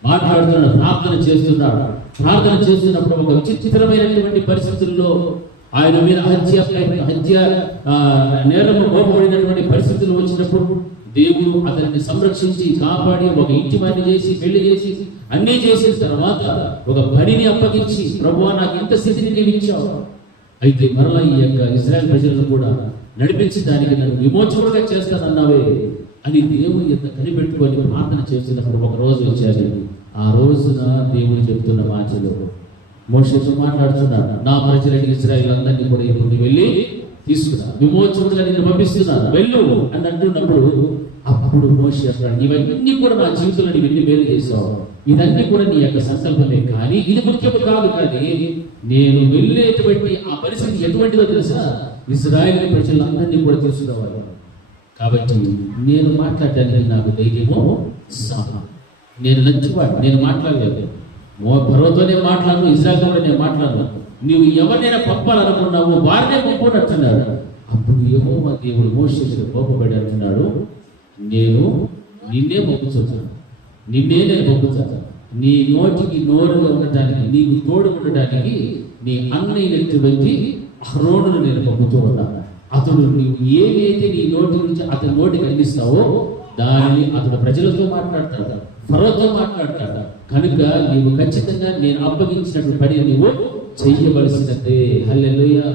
మాట్లాడుతున్నాడు, ప్రార్థన చేస్తున్నాడు. ప్రార్థన చేస్తున్నప్పుడు ఒక విచిత్రమైనటువంటి పరిస్థితుల్లో ఆయన మీద హత్య నేరము మోపబడినటువంటి పరిస్థితులు వచ్చినప్పుడు దేవుడు అతన్ని సంరక్షించి కాపాడి ఒక ఇంటి పని చేసి పెళ్లి చేసి అన్నీ చేసిన తర్వాత ఒక పనిని అప్పగించి, ప్రభువా నాకు ఇంత స్థితిని నీవు ఇచ్చావు, అయితే మరలా ఈ యొక్క ఇజ్రాయెల్ ప్రజలను కూడా నడిపించి దానికి నన్ను విమోచకుడుగా చేస్తానన్నావే అని దేవుని యొక్క కనిపెట్టుకొని ప్రార్థన చేస్తున్నప్పుడు ఒక రోజు వచ్చారు. ఆ రోజున దేవుడు చెప్తున్న మాటలు మోషేతో మాట్లాడుతున్నాడు, నా ప్రజలని ఇజ్రాయెల్ అందరినీ కూడా ఇప్పుడు వెళ్ళి తీసుకున్నా, విమోచకుడుగా నేను పంపిస్తున్నాను, వెళ్ళు అని అంటున్నప్పుడు అప్పుడు మోషే అన్నాడు, ఇవన్నీ కూడా నా జీవితంలో నీవు ఎన్ని మేలు చేసావు, ఇదన్నీ కూడా నీ యొక్క సంకల్పమే, కానీ ఇది ముఖ్యం కాదు. కానీ నేను వెళ్ళేటువంటి ఆ పరిస్థితి ఎటువంటిదో తెలుసా? ఇజ్రాయెల్ ప్రజలందరినీ కూడా తెలుసుకోవాలి. కాబట్టి నేను మాట్లాడడానికి నాకు ధైర్యమో సహా, నేను లంచువాడు, నేను మాట్లాడలేదు, పర్వతోనే మాట్లాడను, ఇజ్రాయెల్ కూడా నేను మాట్లాడను, నువ్వు ఎవరినైనా పంపాలనుకున్నావు వారినే పంపునట్టున్నాడు. అప్పుడు యెహోవా దేవుడు మోషేతో కోపపడి అంటున్నాడు, నేను నిన్నే పంపుతున్నాను, నిన్నే నేను పంపుతాను, నీ నోటికి నోరుగా ఉండటానికి, నీకు తోడు ఉండటానికి నీ అన్నయ్యటువంటి అహరోనును నేను పంపుతూ ఉన్నాను. అతడు నీవు ఏదైతే నీ నోటి నుంచి అతని నోటికి అందిస్తావో దానిని అతడు ప్రజలతో మాట్లాడతాడు, ఫరోతో మాట్లాడతాడు. కనుక నీవు ఖచ్చితంగా నేను అప్పగించినటువంటి పని నీవు చెయ్యవలసినదే. హల్లెలూయా.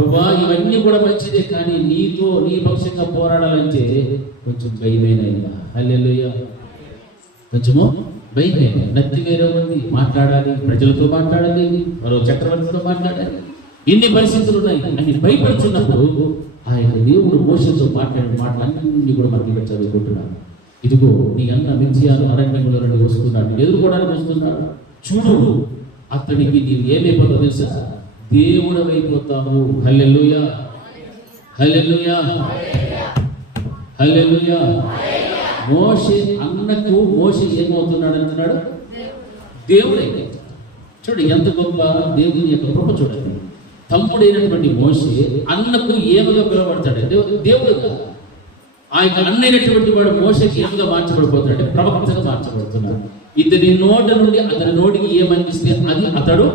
ప్రభువా ఇవన్నీ కూడా మంచిదే, కానీ నీతో నీ పక్షంగా పోరాడాలంటే కొంచెం భయమేనయ్యా. హల్లెలూయా. కొంచెము భయమే. నత్తి వేరే ఉంది, మాట్లాడాలి, ప్రజలతో మాట్లాడాలి, మరో చక్రవర్తితో మాట్లాడాలి, ఇన్ని పరిస్థితులు ఉన్నాయి అని భయపడుతున్నప్పుడు ఆయన దేవుడు మోషేతో మాట్లాడిన మాటలన్నీ కూడా మనకి ఇక్కడ చదువుకుంటున్నాడు. ఇదిగో నీ అన్న మిథ్యాను అరణ్యంలో నుండి వస్తున్నాడు, ఎదుర్కోవడానికి వస్తున్నాడు. చూడు, అతనికి నీవు ఏమైపోతావు తెలుసా? దేవుడమైపోతావు. హల్లెలూయా, హల్లెలూయా, హల్లెలూయా. మోషే అన్నకు మోషే ఏమవుతున్నాడు అంటున్నాడు? దేవుడైతే. చూడు ఎంత గొప్ప దేవుని యొక్క కృప. చూడండి, తమ్ముడైనటువంటి మోషే అన్నకు ఏమగా పిలువబడతాడు? దేవుడుగా. ఆ యొక్క అన్నైనటువంటి వాడు మోషకి ఏమగా మార్చబడిపోతాడు? ప్రవక్తగా మార్చబడుతున్నాడు. ఇతని నోట నుండి అతని నోటికి ఏమనిపిస్తే అది అతడు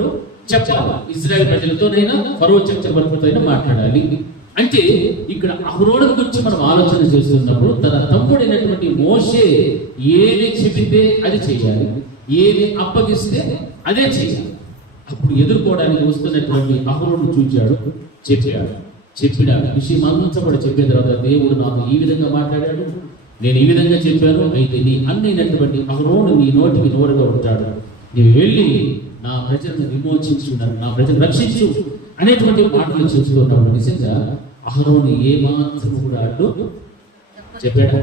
చెప్పాలి. ఇశ్రాయేలు ప్రజలతోనైనా ఫరో చక్రవర్తితో అయినా మాట్లాడాలి. అంటే ఇక్కడ అహరోను గురించి మనం ఆలోచన చేస్తున్నప్పుడు తన తమ్ముడైనటువంటి మోషే ఏది చెబితే అది చేయాలి, ఏది అప్పగిస్తే అదే చేయాలి. అప్పుడు ఎదుర్కోవడానికి వస్తున్నటువంటి అహరోను చూచాడు, చెప్పాడు విషయం అంతా కూడా చెప్పిన తర్వాత దేవుడు నాకు ఈ విధంగా మాట్లాడాడు, నేను ఈ విధంగా చెప్పాను, అయితే నీ అన్నైనటువంటి అహరోను నీ నోటికి నోరుగా ఉంటాడు, నీవు వెళ్ళి నా ప్రజలను విమోచించున్నాను, నా ప్రజలు రక్షించు అనేటువంటి మాటలు చెబుతున్నప్పుడు నిజంగా అహరోను ఏమాత్రం కూడా అడ్డు చెప్పాడా?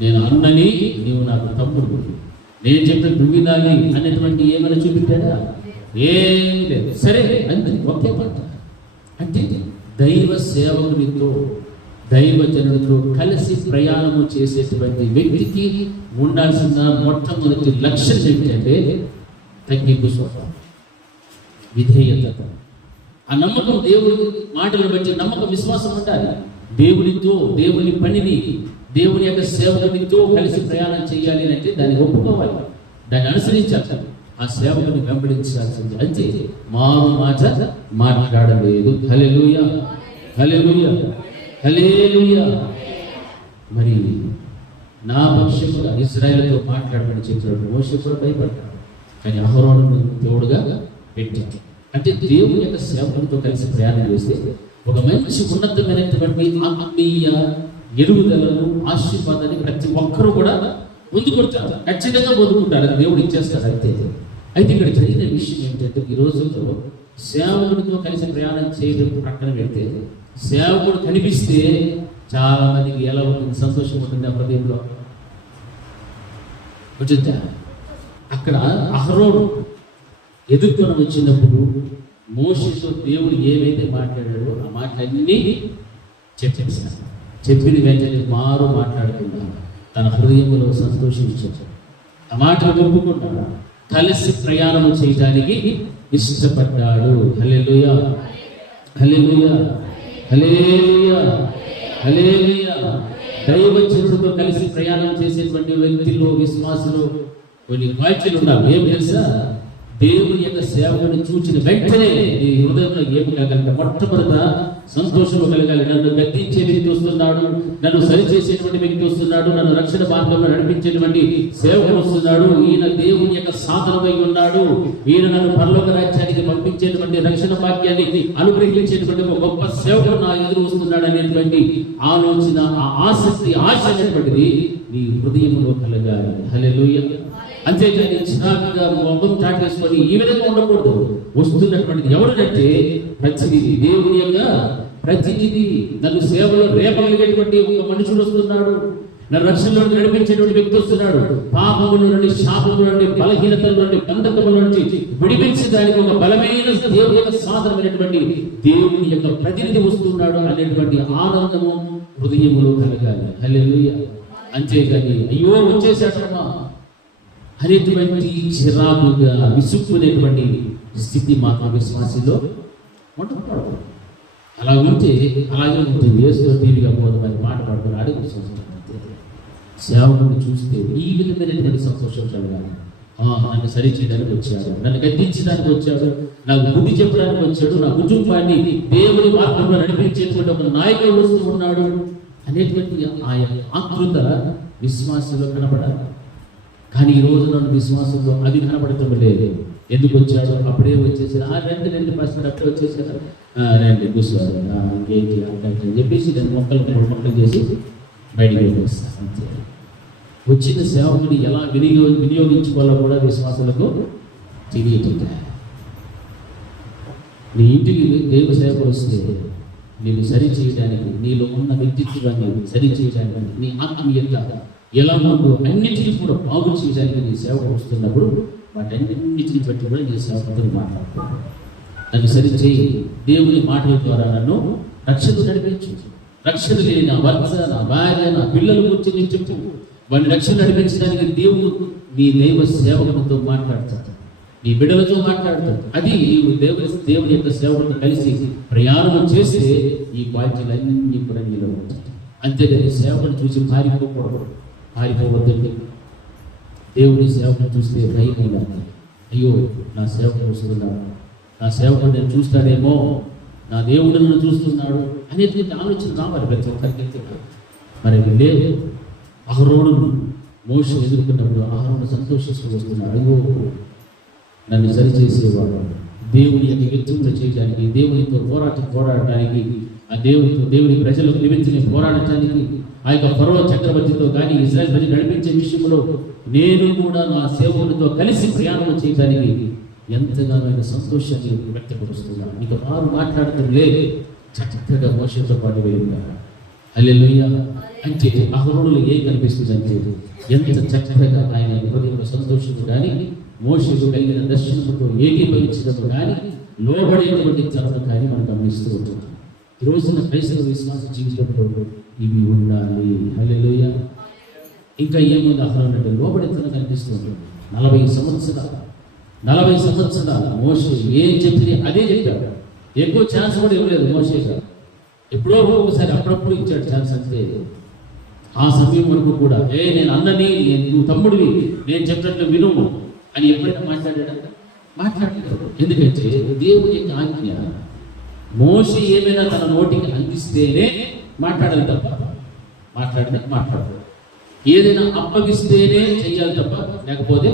నేను అన్నని, నీవు నాకు తమ్ముడు, నేను చెప్పిన నువ్వు వినాలి అనేటువంటి ఏమైనా చూపించాడా? ఏం లేదు. సరే అంతే, ఒకే మాట. అంటే దైవ సేవకునితో దైవజనులతో కలిసి ప్రయాణము చేసేటువంటి వ్యక్తికి ఉండాల్సిన మొట్టమొదటి లక్ష్యం ఏంటంటే తగ్గింపు స్వభావం, విధేయత, ఆ నమ్మకం, దేవుడి మాటలు బట్టి నమ్మకం, విశ్వాసం ఉండాలి. దేవునితో, దేవుని పనిని, దేవుని యొక్క సేవకునితో కలిసి ప్రయాణం చేయాలి అంటే దాన్ని ఒప్పుకోవాలి, దాన్ని అనుసరించాలి, ఆ సేవకుని వెంబడించాల్సింది. అంతే, మారు మాట మాట్లాడలేదు. హల్లెలూయా, హల్లెలూయా, హల్లెలూయా. మరి నా పక్షముగా ఇశ్రాయేలుతో మాట్లాడమని చెప్పినప్పుడు మోషే కూడా భయపడ్డాడు, కానీ అహరోనును దేవుడుగా పెట్టాడు. అంటే దేవుని యొక్క సేవకులతో కలిసి ప్రయాణం చేస్తే ఒక మంచి ఉన్నతమైనటువంటి ఆత్మీయ ఎదుగుదలను, ఆశీర్వాదాన్ని ప్రతి ఒక్కరూ కూడా పొందుకుంటారు, ఖచ్చితంగా పొందుకుంటారు, దేవుడు ఇచ్చేస్తారు. అయితే ఇక్కడ జరిగిన విషయం ఏంటంటే ఈ రోజుల్లో సేవకుడితో కలిసి ప్రయాణం చేయడం ప్రక్కన పెడితే సేవకుడు కనిపిస్తే చాలా మందికి ఎలా ఉంటుంది? సంతోషం ఉంటుంది ఆ హృదయంలో. వచ్చిందా? అక్కడ అహరోను ఎదుర్కొని వచ్చినప్పుడు మోషేతో దేవుడు ఏవైతే మాట్లాడాడో ఆ మాటలన్నీ చెప్పేశాడు. చెప్పిన వెంటనే మారు మాట్లాడుకున్నాడు, తన హృదయంలో సంతోషించాడు, ఆ మాటలు ఒప్పుకున్నాడు, కలిసి ప్రయాణం చేయడానికి ఇష్టపడ్డాడు. హల్లెలూయా, హల్లెలూయా, హల్లెలూయా, హల్లెలూయా. దైవజనుడితో కలిసి ప్రయాణం చేసేటువంటి వ్యక్తులు, విశ్వాసులు కొన్ని వాక్యాలు ఉన్నారు. ఏం తెలుసా? దేవుని యొక్క సేవకుని చూచిన వెంటనే నీ హృదయంలో ఏమి కలగాలంటే మొట్టమొదట సంతోషము కలగాలి. నన్ను గద్దించే వ్యక్తి వస్తున్నాడు, నన్ను సరిచేసేటువంటి వ్యక్తి వస్తున్నాడు, నన్ను రక్షణ మార్గంలో నడిపించేటువంటి సేవకుడు వస్తున్నాడు, ఈయన దేవుని యొక్క సాధనమై ఉన్నాడు, ఈయన నన్ను పరలోక రాజ్యానికి పంపించేటువంటి రక్షణ భాగ్యాన్ని అనుగ్రహించేటువంటి ఒక గొప్ప సేవకుడు నా ఎదురు వస్తున్నాడు అనేటువంటి ఆలోచన, ఆ ఆసక్తి, ఆశ అనేటువంటిది నీ హృదయంలో కలగాలి. హల్లెలూయా. అంతేకాని చిరాకుగా మొహం చాటేసుకొని ఈ విధంగా ఉండకూడదు. వస్తున్నటువంటిది ఎవరినంటే ప్రతినిధి, దేవుని యొక్క ప్రతినిధి, నన్ను సేవలో రేపగలిగేటువంటి ఒక మనుషుడు వస్తున్నాడు, నన్ను రక్షణలో నడిపించేటువంటి వ్యక్తి వస్తున్నాడు, పాపముల నుండి, శాపముల నుండి, బలహీనతల నుండి, బంధకముల నుండి విడిపించడానికి ఒక బలమైన దేవుని యొక్క సాధనమైనటువంటి దేవుని యొక్క ప్రతినిధి వస్తున్నాడు అనేటువంటి ఆనందము హృదయములో కలగాలి. హల్లెలూయా. అంతేకాని అయ్యో వచ్చేసాడమ్మా అనేటువంటి చిరాకుగా విసుక్కునేటువంటి స్థితి మాత్రం విశ్వాసంలో ఉండకూడదు. అలా ఉంటే అలాగే ఉంటుంది. ఏసులో టీవీగా పోదని మాట పడుతున్న అడుగు సేవకుని చూస్తే ఈ విధమైనటువంటి సంతోషం కలగాలి. నన్ను సరి చేయడానికి వచ్చాడు, నన్ను గద్దించడానికి వచ్చాడు, నాకు బుద్ధి చెప్పడానికి వచ్చాడు, నా కుటుంబాన్ని దేవుని మార్గంలో నడిపించేటువంటి ఒక నాయకుడు వస్తూ ఉన్నాడు అనేటువంటి ఆ ఆకృత విశ్వాసంలో కనబడాలి. కానీ ఈ రోజు నన్ను విశ్వాసంలో అది కనబడటం లేదు. ఎందుకు వచ్చాడు? అప్పుడే వచ్చేసారు. రెండు పర్సెంట్ అప్పుడే వచ్చేసారు. రండి కూర్చోరు, ఇంకేంటి అని చెప్పేసి 2 మొక్కలు చేసి బయటికి వెళ్ళేస్తారు. అంతే. వచ్చిన సేవకుని ఎలా వినియోగించుకోవాలో కూడా విశ్వాసాలకు తెలియదు. నీ ఇంటికి దైవ సేవకులు వస్తే నేను సరి చేయడానికి, నీలో ఉన్న వ్యక్తిత్వాన్ని సరి చేయడానికి, నీ ఆత్మీయత ఎలా ఉందో అన్నింటినీ కూడా బాగు చేయడానికి నీ సేవకు వస్తున్నప్పుడు వాటన్నింటిని బట్టి కూడా నీ సేవకుతో మాట్లాడుతున్నాను. నన్ను సరి చేయి, దేవుని మాటల ద్వారా నన్ను రక్షణ నడిపించు. రక్షణ లేని నా భర్త, నా భార్య, నా పిల్లల గురించి నేను చెప్పు. వాడిని రక్షణ నడిపించడానికి దేవుడు నీ దైవ సేవకులతో మాట్లాడతాడు, నీ బిడ్డలతో మాట్లాడతాడు. అది నీవు దేవుని యొక్క సేవకులతో కలిసి ప్రయాణం చేస్తే ఈ బాధ్యతలన్నీ కూడా నీలో ఉంటాయి. అంతేగాని సేవకుని చూసి పారిపోవద్దండి. దేవుని సేవకుని చూస్తే భయమైనా, అయ్యో నా సేవకుడు వస్తున్నాడు, నా సేవకుడు నేను చూస్తాడేమో, నా దేవుడు నన్ను చూస్తున్నాడు అనేది ఆలోచన రావాలి ప్రతి ఒక్కరికి. మరి లేదు. అహరోనును మోషే ఎదుర్కొన్నప్పుడు అహరోను సంతోషిస్తూ వస్తున్నాడు. అయ్యో నన్ను సరిచేసేవాడు, దేవుని యొక్క వ్యక్తిత్వం చేయడానికి, దేవునితో పోరాడటానికి, ఆ దేవుని ప్రజలకు నిమిత్తం పోరాడటానికి, ఆ యొక్క ఫరో చక్రవర్తితో కానీ ఇశ్రాయేలు ప్రజలు నడిపించే విషయంలో నేను కూడా నా సేవకులతో కలిసి ప్రయాణం చేయడానికి ఎంతగానో సంతోషాన్ని వ్యక్తపరుస్తున్నాను. మీకు వారు మాట్లాడటం లేదు, చక్కగా మోషేతో పాటు వెళ్ళినారు. హల్లెలూయా. అంటే అహరోనులో ఏం కనిపిస్తుందంటే ఎంత చక్కగా ఆయన హృదయంలో సంతోషం కానీ, మోషేకు కలిగిన దర్శనముతో ఏకీభవించడం కానీ, లోబడేటువంటి తరం కానీ మనం గమనిస్తూ ఉంటున్నాం. ఈ రోజున క్రైస్తవ విశ్వాస జీవితంలో ఇవి ఉండాలి. హల్లెలూయా. ఇంకా ఏముంది అహరోను అంటే లోబడేతనం కనిపిస్తుంది. 40 సంవత్సరాలు మోషే ఏం చెప్తే అదే చెప్పాడు. ఎక్కువ ఛాన్స్ కూడా ఇవ్వలేదు మోషే గారు. ఎప్పుడో ఒకసారి అప్పుడప్పుడు ఇచ్చాడు ఛాన్స్. అంతే. ఆ సమయం వరకు కూడా నేను అన్నని, నువ్వు తమ్ముడివి, నేను చెప్పినట్లు విను అని ఎప్పుడైనా మాట్లాడలేదు. ఎందుకంటే దేవుని యొక్క ఆజ్ఞ మోషే ఏమైనా తన నోటికి అందిస్తేనే మాట్లాడాలి తప్ప మాట్లాడదు. ఏదైనా అప్పగిస్తేనే చెయ్యాలి తప్ప లేకపోతే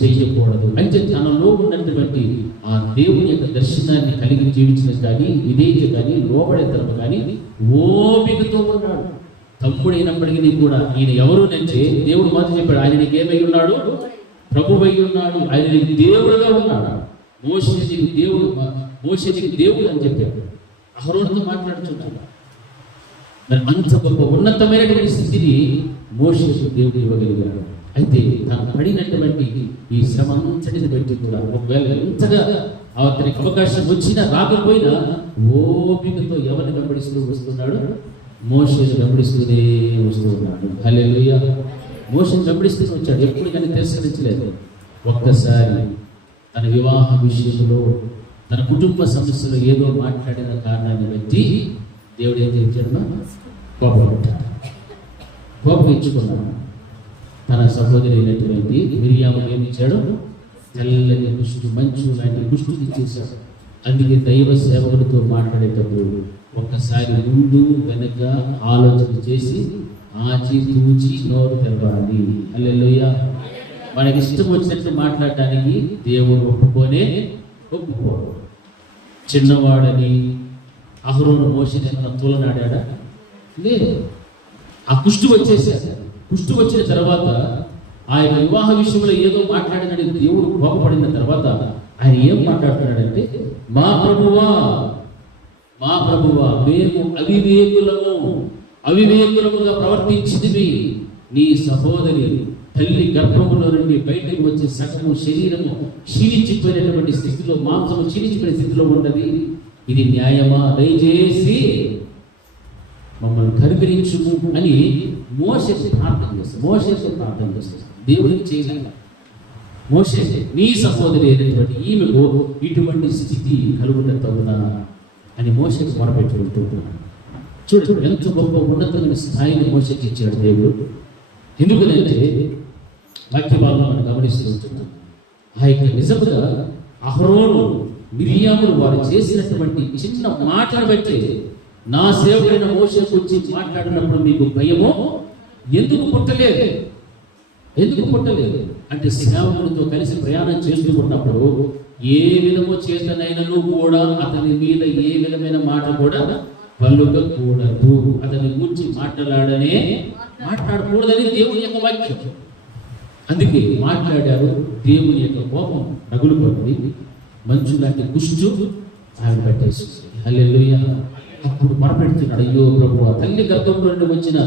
చెయ్యకూడదు. అంటే తనలో ఉన్నటువంటి ఆ దేవుని యొక్క దర్శనాన్ని కలిగి జీవించడం కానీ, విధేయత కానీ, లోబడేతనం కానీ ఓపికతో ఉన్నాడు. తమ్ముడైనప్పటికీ కూడా ఈయన ఎవరు అంటే దేవుడు మాత్రం చెప్పాడు, ఆయన నీకు ఏమై ఉన్నాడు? ప్రభువై ఉన్నాడు. ఆయన నీకు దేవుడుగా ఉన్నాడు. మోషే నీకు దేవుడు అని చెప్పాడు. అహరోనుతో మాట్లాడుతున్నాడు. అంత గొప్ప ఉన్నతమైనటువంటి స్థితిని మోషేకు దేవుడు ఇవ్వగలిగాడు. అయితే తాను పడినటువంటి ఈ శ్రమ అంతటిని బట్టి కూడా ఒకవేళ ఎంతగా అతనికి అవకాశం వచ్చినా రాకపోయినా ఓపికతో ఎవరిని వెంబడిస్తూ వస్తున్నాడు? మోషేను వెంబడిస్తూనే వస్తూ ఉన్నాడు. హల్లెలూయా. మోషేను వెంబడిస్తూ వచ్చాడు. ఎప్పుడు కానీ తిరస్కరించలేదు. ఒక్కసారి తన వివాహ విషయంలో, తన కుటుంబ సమస్యలో ఏదో మాట్లాడిన కారణాన్ని బట్టి దేవుడు ఏం చేశాడు? కోపపడ్డాడు. కోపగించుకున్నాడు. తన సహోదరి అయినటువంటి మిరియాము ఏమి ఇచ్చాడు? తెల్లని దుష్టు, మంచు లాంటి దుష్టుని ఇచ్చేశాడు. అందుకే దైవ సేవకులతో మాట్లాడేటప్పుడు ఒక్కసారి ముందు వెనక ఆలోచన చేసి ఆచితూచి నోరు తెరవాలి. హల్లెలూయా. మనకి ఇష్టం వచ్చినట్టు మాట్లాడటానికి దేవుడు ఒప్పుకోడు. చిన్నవాడని అహరోను మోషేని తూలనాడా? లేదు. ఆ కుష్టు వచ్చేసాడు. కుష్టు వచ్చిన తర్వాత ఆయన వివాహ విషయంలో ఏదో మాట్లాడినని దేవుడు కోపపడిన తర్వాత ఆయన ఏం మాట్లాడుతున్నాడంటే, మా ప్రభువా మేము అవివేకులముగా ప్రవర్తించింది. నీ సహోదరి తల్లి గర్భములో నుండి బయటకు వచ్చే సగము శరీరము క్షీణించిపోయినటువంటి స్థితిలో, మాంసము క్షీణించిపోయిన స్థితిలో ఉన్నది. ఇది న్యాయమా? దయచేసి మమ్మల్ని కనికరించుము అని మోషేకు ప్రార్థన చేస్తాడు. దేవుడికి చేయగల మోషే, నీ సహోదరి అయినటువంటి ఈమెకు ఇటువంటి స్థితి కలుగుట తగునా అని మోషేకు మొరపెట్టుకుంటున్నాడు. చూడు ఎంత గొప్ప ఉన్నతమైన స్థాయిని మోషేకి ఇచ్చాడు దేవుడు. ఎందుకంటే వాక్య భాగంలో మనం గమనిస్తూ ఉంటున్నాం. ఆ యొక్క నిజంగా అహరోను మిరియాములు వారు చేసినటువంటి చిన్న మాటను బట్టి నా సేవకుడైన మోషేకు వచ్చి మాట్లాడినప్పుడు మీకు భయమో ఎందుకు పుట్టలేదు? అంటే సేవకుడితో కలిసి ప్రయాణం చేస్తూ ఉన్నప్పుడు ఏ విధము చేతనైనను కూడా అతని మీద ఏ విధమైన మాట కూడా పలుకకూడదు, అతని గురించి మాట్లాడకూడదని దేవుని యొక్క వాక్యం. అందుకే మాట్లాడారు, దేవుని యొక్క కోపం రగులు పడింది, మంచు లాంటి కుష్టు ఆయన పెట్టేసింది. హల్లెలూయా. అప్పుడు మొరపెడుతున్నాడు, అయ్యో ప్రభువా, తల్లి గర్భంలో నుండి వచ్చిన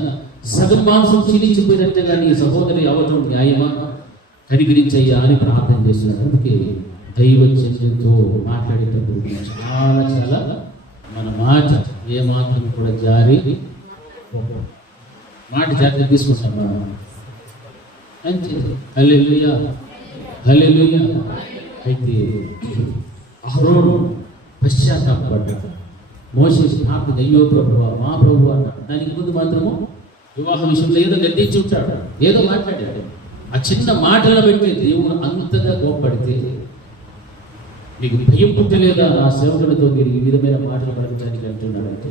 సగం మాంసం క్షీణించిపోయినట్టుగా నీ సహోదరి అవటం న్యాయమా, కనికరించయ్యా అని ప్రార్థన చేస్తున్నాడు. అందుకే దైవజనులతో మాట్లాడేటప్పుడు చాలా మన మాట ఏ మాత్రం కూడా మాట జాగ్రత్త తీసుకుంటాం అంతే. హల్లెలూయా, హల్లెలూయా. అయితే అహరోను పశ్చాత్తాపడ్డాడు. మోషే ప్రార్థన, అయ్యో ప్రభువా, మా ప్రభువా అన్నాడు. దానికి ముందు మాత్రము వివాహం విషయంలో ఏదో గద్దించి ఉంటాడు, ఏదో మాట్లాడాడు. ఆ చిన్న మాటలను బట్టి దేవుడు అంతగా కోప్పడితే, మీకు భయం పుట్టలేదా నా సేవకులతో మీరు ఈ విధమైన మాటలు పడడానికి అంటున్నాడు అంటే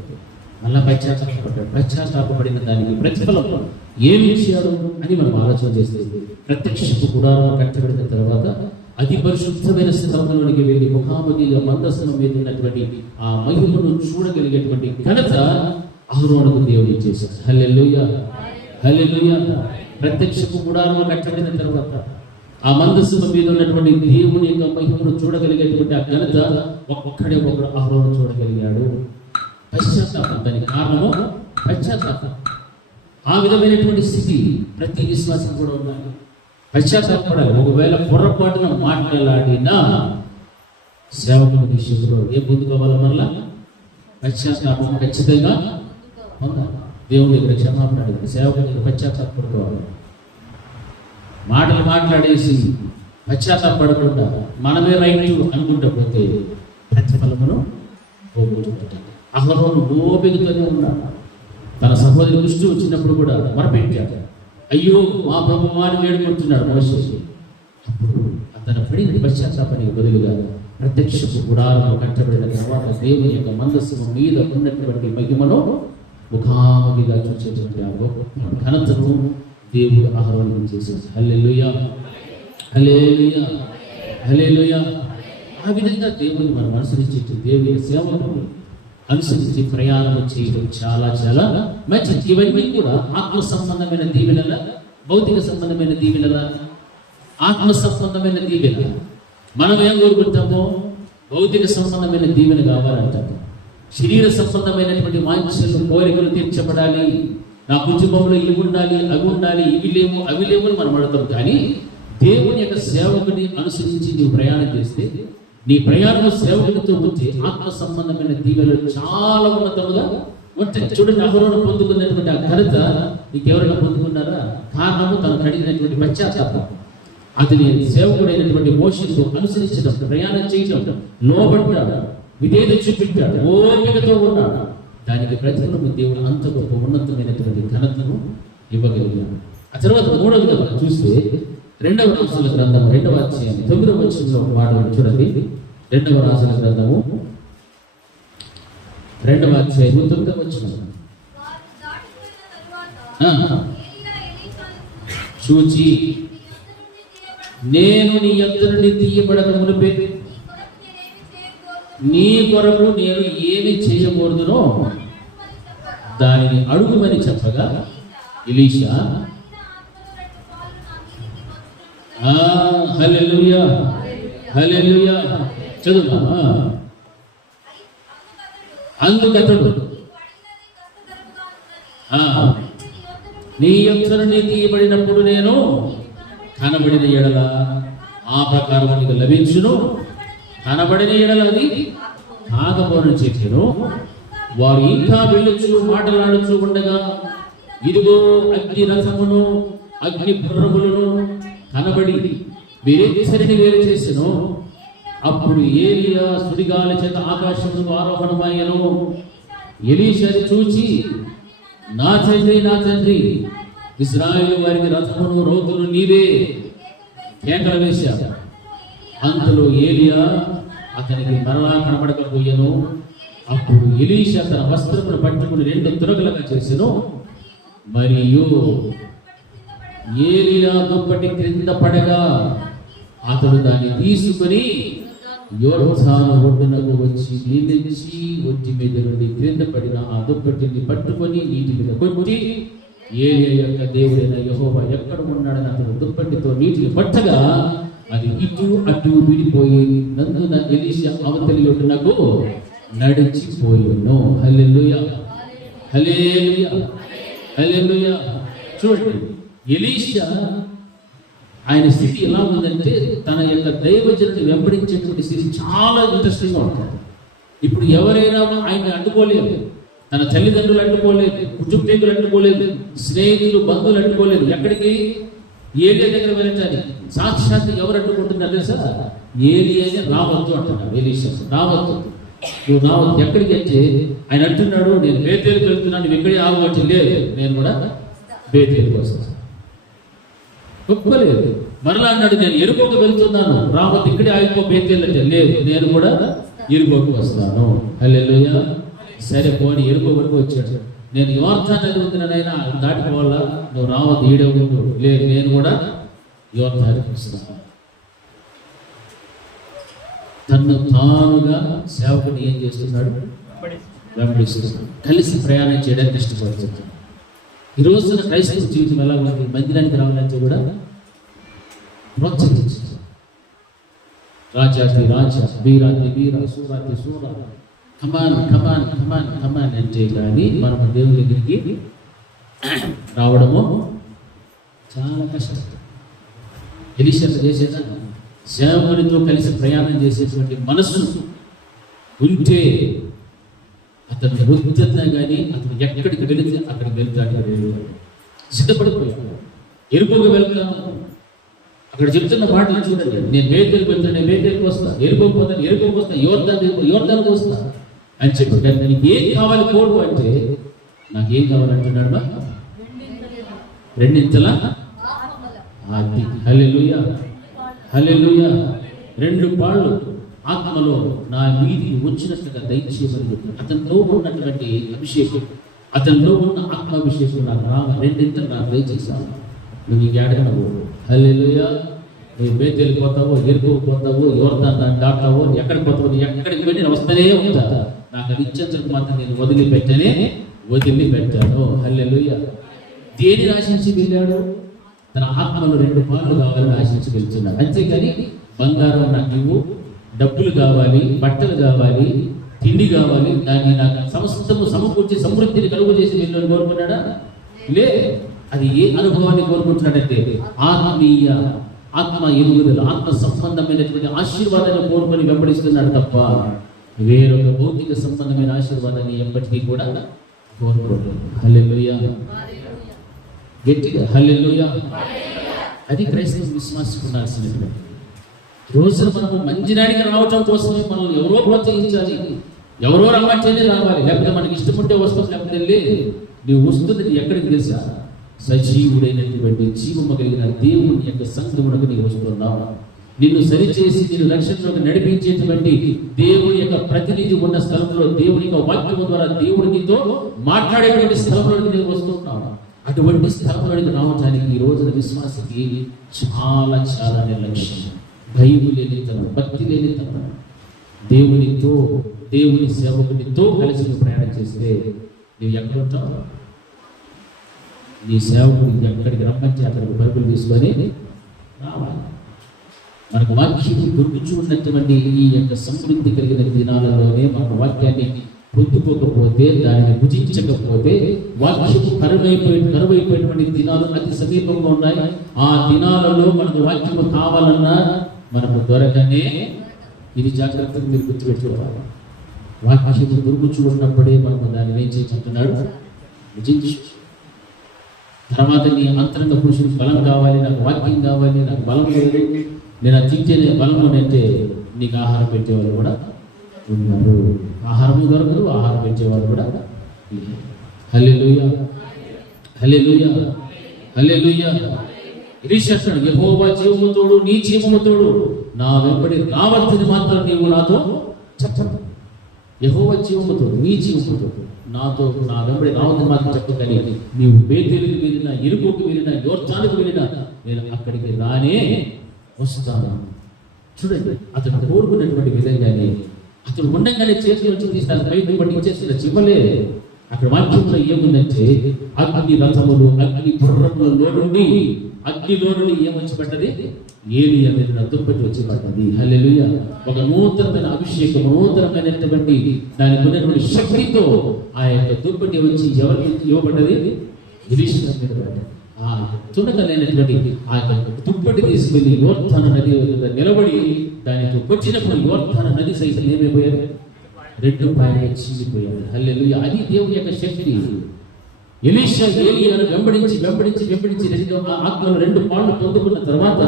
మళ్ళా పశ్చాత్తాపడ్డాడు. పశ్చాత్తాపడిన దానికి ప్రతిఫలం ఏమి ఇచ్చాడు అని మనం ఆలోచన చేస్తే, ప్రత్యక్షపు గుడారం కట్టబడిన తర్వాత అతి పరిశుద్ధమైన స్థలంలోనికి వెళ్ళి ముఖాముఖిగా మందస్సనం మీద ఉన్నటువంటి ఆ మహిమను చూడగలిగేటువంటి ఘనత అహరోనుకు దేవుడు ఇచ్చేశాడు. హల్లెలూయా, హల్లెలూయా. ప్రత్యక్షపు గుడారం కట్టబడిన తర్వాత ఆ మందస్సనం మీద ఉన్నటువంటి దేవుని యొక్క మహిమను చూడగలిగేటువంటి ఆ ఘనత ఒక్కడే ఒకడు అహరోను చూడగలిగాడు. పశ్చాత్తాపం, దానికి కారణము పశ్చాత్తాపం. ఆ విధమైనటువంటి స్థితి ప్రతి విశ్వాసం కూడా ఉండాలి. పశ్చాత్తాపడాలి. ఒకవేళ పొరపాటున మాట్లాడినా సేవకుల విషయంలో ఏ పొందుకోవాలి, మళ్ళా పశ్చాత్తాపం ఖచ్చితంగా పొందాలి. దేవుని దగ్గర క్షమాపణ అడిగి సేవకుల దగ్గర పశ్చాత్తాపడుకోవాలి. మాటలు మాట్లాడేసి పశ్చాత్తాపడకుండా మనమే రైట్ అనుకుంటా పోతే ప్రతిఫలమును పోగొట్టుకుంటాం. అహరోను ఓపికతోనే ఉన్నాడు. తన సహోదరి దృష్టి వచ్చినప్పుడు కూడా మొరపెట్టాడు, అయ్యో మా ప్రభువాన్ని వేడుకుంటున్నాడు మోషే. అప్పుడు అతను పడిన పశ్చాత్తాపానికి బదులుగా ప్రత్యక్షపు గుడారము కట్టబడిన తర్వాత దేవుని యొక్క మందస్సము మీద ఉన్నటువంటి మహిమను ముఖాముఖిగా చూసేటువంటి ఆ ఘనతను దేవుడు అహరోనుకు చేశాడు. హల్లెలూయా, హల్లెలూయా, హల్లెలూయా. ఆ విధంగా దేవుని మనం అనుసరించే దేవుని సేవను అనుసరించి ప్రయాణం చేయడం చాలా మంచిది. ఇవన్నీ కూడా ఆత్మ సంబంధమైన దీవెనల, భౌతిక సంబంధమైన దీవెనల, ఆత్మ సంబంధమైన దీవెన. మనం ఏం కోరుకుంటామో భౌతిక సంబంధమైన దీవెన కావాలంటాము. శరీర సంబంధమైనటువంటి వాంఛలు, కోరికలు తీర్చబడాలి, నా కుటుంబంలో ఇవి ఉండాలి, అవి ఉండాలి, ఇవి లేవు అవి లేవు అని మనం అడుగుతాం. కానీ దేవుని యొక్క సేవకుని అనుసరించి నీవు ప్రయాణం చేస్తే, నీ ప్రయాణం సేవకులతో ఉంటే ఆత్మ సంబంధమైన దీవెనలు చాలా ఉన్నతముగా ఉంటాయి. చూడండి, అహరోను పొందుకున్నటువంటి ఆ ఘనత నీకెవరైనా పొందుకున్నారా? కారణము తను కడిగినటువంటి పశ్చాత్తాపం. అతని సేవకుడైనటువంటి మోషేతో అనుసరించడం, ప్రయాణం చేయడం, లోబడ్డాడు, విధేయత చూపించాడు, ఓపికతో ఉన్నాడు. దానికి ప్రతిఫలం దేవుడు అంత గొప్ప ఉన్నతమైనటువంటి ఘనతను ఇవ్వగలిగాడు. ఆ తర్వాత మూడవదిగా మనం చూస్తే 2వ రాజుల గ్రంథము 2వ అధ్యాయం 9వ వచనంలో మాటలు చూడండి. 2వ రాజుల గ్రంథము 2వ అధ్యాయం 9వ వచనం. చూచి నేను నీ యొద్ద నుండి తీయబడక మునుపే నీ కొరకు నేను ఏమి చేయకూడదునో దానిని అడుగుమని చెప్పగా ఎలీషా, హల్లెలూయా, హల్లెలూయా. చదువుమా. అందుకతడు నీ యొద్ద నుండి తీయబడినప్పుడు నేను కనబడిన ఎడల ఆ ప్రకారం నీకు లభించును, కనబడిన ఎడల అది ఆగబోనని చెప్పాను. వారు ఇంకా వెళ్ళొచ్చు మాటలాడుచూ ఉండగా ఇదిగో అగ్ని రథమును అగ్ని గుర్రములను కనబడి వీరేసరిని వేరు చేసెను. అప్పుడు ఏలియా సుడిగాలి చేత ఆకాశమును ఆరోహణమయ్యను. ఎలీషాని చూచి, నా తండ్రి, నా తండ్రి, ఇశ్రాయేలు వారికి రథమును రోతులు నీవే కేకలు వేశాడు. అంతలో ఏలియా అతనికి మరలా కనబడకపోయాను. అప్పుడు ఎలీషా తన వస్త్రమును పట్టుకుని 2 తురగలుగా చేసెను. మరియు ఏలియా దుప్పటి క్రింద పడగా అతడు దాన్ని తీసుకుని యోర్దాను ఒడ్డునకు వచ్చి నిలిచి ఒంటి మీద నుండి క్రింద పడిన ఆ దుప్పటిని పట్టుకొని నీటి మీద కొట్టి ఏలియా యొక్క దేవుడైన యెహోవా ఎక్కడ ఉన్నాడని అతడు దుప్పటితో నీటిని పట్టగా అది ఇటు అటు విడిపోయి నందున ఎలీషా అవతలి ఒడ్డునకు నడిచిపోయెను. హల్లెలూయా, హల్లెలూయా, హల్లెలూయా. చూడండి, ఎలీషా ఆయన స్థితి ఎలా ఉందంటే తన యొక్క దైవజనుని వెంబడించేటువంటి స్థితి చాలా ఇంట్రెస్టింగ్గా ఉంటుంది. ఇప్పుడు ఎవరైనా ఆయన అడ్డుకోలేదు, తన తల్లిదండ్రులు అడ్డుకోలేదు, కుటుంబీకులు అడ్డుకోలేదు, స్నేహితులు బంధువులు అడ్డుకోలేదు. ఎక్కడికి? ఏలియా దగ్గర వెళ్ళటానికి. సాక్షాత్ ఎవరు అడ్డుకుంటున్నారు తెలుసా? ఏలియాని రావద్దు అంటున్నాడు ఎలీషా, రావద్దు, నువ్వు రావద్దు. ఎక్కడికి అంటే ఆయన అంటున్నాడు, నేను బేతేలుకు వెళ్తున్నాను, నువ్వు ఇక్కడే ఆగవచ్చు. లేదు, నేను కూడా బేతేలుకు వస్తాను. ఒప్పుకోలేదు. మరలా అన్నాడు, నేను ఎరుకోకు వెళ్తున్నాను, రావద్దు, ఇక్కడే ఆగిపో బేతేలు అంటే. లేదు, నేను కూడా ఎరుకోకు వస్తాను. హల్లెలూయా. సరే పోని, ఎరుకో వరకు వచ్చాడు. నేను యోర్దాను ఎదుగుతున్నానైనా దాటిపోవాలా, నువ్వు రావద్దు, ఈడే ఉండు. లేదు, నేను కూడా యోర్దానికి వస్తాను. తను తానుగా సేవకుని ఏం చేస్తున్నాడు? వెంబడిస్తున్నాడు. కలిసి ప్రయాణం చేయడానికి ఇష్టపడుతున్నాడు. ఈ రోజున క్రైస్తవ జీవితం ఎలా ఉంది? మందిరానికి రావాలంటే కూడా ప్రోత్సహించారు. రాజాతి రాజా, వీరాతి వీర, సూరాతి సూర, కమాన్ కమాన్ కమాన్ కమాన్ అంటే కానీ మనం దేవుని దగ్గరికి రావడము చాలా కష్టం. ఎలీషా చేసేదా? సేవకునితో కలిసి ప్రయాణం చేసేటువంటి మనస్సు ఉంటే అతను వద్దన్నా కానీ అతను ఎక్కడికి వెళితే అక్కడికి వెళ్తాడు. సిద్ధపడిపోయాడు. ఎరుపుగా వెళ్తాను, అక్కడ చెప్తున్న మాటలు చూడండి. నేను బేతేలుకు వెళ్తాను, నేను బేతేలుకు వస్తాను, ఎరుకోకపోతాను, ఎరుకోకు వస్తాను, యోర్దానికి వస్తాను అని చెప్పాడు. నీకు ఏం కావాలి కోరు అంటే, నాకేం కావాలంటున్నాడు? రెండింతల ఆత్మ. హల్లెలూయా, హల్లెలూయా. 2 పాళ్ళు ఆత్మలో నా మీదికి వచ్చినట్లుగా దయచేయమని. అతనిలో ఉన్నటువంటి అభిషేకం, అతనిలో ఉన్న ఆత్మాభిషేకం నాకు రావ, 2 నాకు దయచేసాను. నువ్వు ఈ ఏడగనవు. హల్లెలూయా. నువ్వు బేతేలుకు పోతావో, ఎరుకోకు పోతావో, యోర్దాను దాటావో, ఎక్కడికి పోతావో, ఎక్కడికి వెళ్ళి వస్తూనే ఉంటా. నాకు అది ఇచ్చేందుకు మాత్రం నేను వదిలిపెట్టాను. హల్లెలూయా. దేని ఆశించి వెళ్ళాడు? తన ఆత్మలో 2 పాలు కావాలని ఆశించి వెళ్తున్నాడు. అంతేకాని బంగారం నాకు ఇవ్వు, డబ్బులు కావాలి, బట్టలు కావాలి, తిండి కావాలి, దాన్ని నాకు సమస్తము సమకూర్చి సమృద్ధిని కలుగు చేసి వెళ్ళని కోరుకున్నాడా? లే. అది ఏ అనుభవాన్ని కోరుకుంటున్నాడంటే ఆత్మీయ, ఆత్మ ఎదుగుదల, ఆత్మ సంబంధమైనటువంటి ఆశీర్వాదాన్ని కోరుకొని వెంబడిస్తున్నాడు తప్ప వేరొక భౌతిక సంబంధమైన ఆశీర్వాదాన్ని ఎప్పటికీ కూడా కోరుకోలేదు. హల్లెలూయా, గట్టిగా హల్లెలూయా. అది క్రైస్తవ విశ్వాసం ఉండాల్సినటువంటి రోజున మనము మందిరానికి రావటం కోసమే మనల్ని ఎవరో ప్రోత్సహించాలి, ఎవరో రమ్మంటేనే రావాలి, లేకపోతే మనకి ఇష్టం ఉంటే వస్తాం, లేకపోతే లేదు. నువ్వు వస్తుంది ఎక్కడికి తెలుసా? సజీవుడైనటువంటి జీవము కలిగిన దేవుని యొక్క సంఘమునకు నీవు వస్తున్నావు. నిన్ను సరిచేసి నిన్ను రక్షణలోకి నడిపించేటువంటి దేవుని యొక్క ప్రతినిధి ఉన్న స్థలంలో, దేవుని యొక్క వాక్యము ద్వారా దేవుడు నీతో మాట్లాడేటువంటి స్థలంలోకి నీవు వస్తున్నావు. అటువంటి స్థలంలోకి రావడానికి ఈ రోజున విశ్వాసకి చాలా చాలా నిర్లక్ష్యం, భయం లేనితనం, భక్తి లేనితనం. దేవునితో, దేవుని సేవకునితో కలిసి నువ్వు ప్రయాణం చేస్తే నువ్వు ఎక్కడుంటావు? నీ సేవకుడు ఎక్కడికి రమ్మంటే అక్కడికి పరుగులు తీసుకొని రావాలి. మనకు వాక్యం దొరుకుతూ ఉన్నటువంటి ఈ యొక్క సమృద్ధి కలిగిన దినాలలోనే మనకు వాక్యాన్ని పొందుకోకపోతే, దానిని భుజించకపోతే, వాక్యము కరువైపోయినటువంటి దినాలు అతి సమీపంగా ఉన్నాయి. ఆ దినాలలో మనకు వాక్యము కావాలన్నా మనకు దొరకనే. ఇది జాగ్రత్తగా మీరు గుర్తుపెట్టుకోవాలి. వాక్యము దొరుకుతూ ఉన్నప్పుడే మనకు దాన్ని ఏం చేయమంటున్నాడు? భుజించు. తర్వాత నీ అంతరంగ పురుషుడు బలం కావాలి, నాకు వాక్యం కావాలి, నాకు బలం లేదు, నేను అది తింటేనే బలము అంటే నీకు ఆహారం పెట్టేవాళ్ళు కూడా ఉన్నారు. ఆహారము దొరకదు, ఆహారం పెట్టేవాళ్ళు కూడా. హల్లెలూయా, హల్లెలూయా, హల్లెలూయా. ఇరిషాడు, యెహోవా జీవము తోడు, నీ జీవము తోడు, నా వెంబడి రావద్దని మాత్రం నీవు నాతో చెప్పను. యెహోవా జీవము తోడు, నీ జీవము తోడు, నాతో నా వెంబడి రావద్దని మాత్రం చెప్పు, కానీ నీవు బేతేలుకు వెళ్ళినా, ఎరుకోకు వెళ్ళినా, యోర్దానుకు వెళ్ళినా నేను అక్కడికి రానే వస్తాను. చూడండి, అతను కోరుకున్నటువంటి విధంగానే అతను ఉండగానే చేతి నుంచి తీసిన బయట పట్టి ఇచ్చేసిన చివలే. అక్కడ వాక్యంలో ఏముందంటే అగ్ని రథములు, అగ్ని గుర్రములలో నుండి, అగ్నిలో నుండి ఏమొచ్చి పడ్డది? ఏలియా మీద దుప్పటి వచ్చి పడ్డది. హల్లెలూయా. ఒక నూతనమైన అభిషేకం, నూతనమైనటువంటి దానికి ఉన్నటువంటి శక్తితో ఆ యొక్క దుప్పటి వచ్చి ఎవరికి ఇవ్వబడ్డది? ఎలీషా మీద పడ్డది. ఆ తునకలైనటువంటి ఆ దుప్పటి తీసుకెళ్లి యోర్దాను నది నిలబడి దానికి వచ్చినప్పుడు యోర్దాను నది సైతం ఏమైపోయారు? 2 పాయలు చీలిపోయారు. హల్లెలూయా. అది దేవుని యొక్క శక్తి. ఎలీషా ఏలియాను వెంబడించి 2 ఆత్మలు 2 పాళ్ళు పొందుకున్న తర్వాత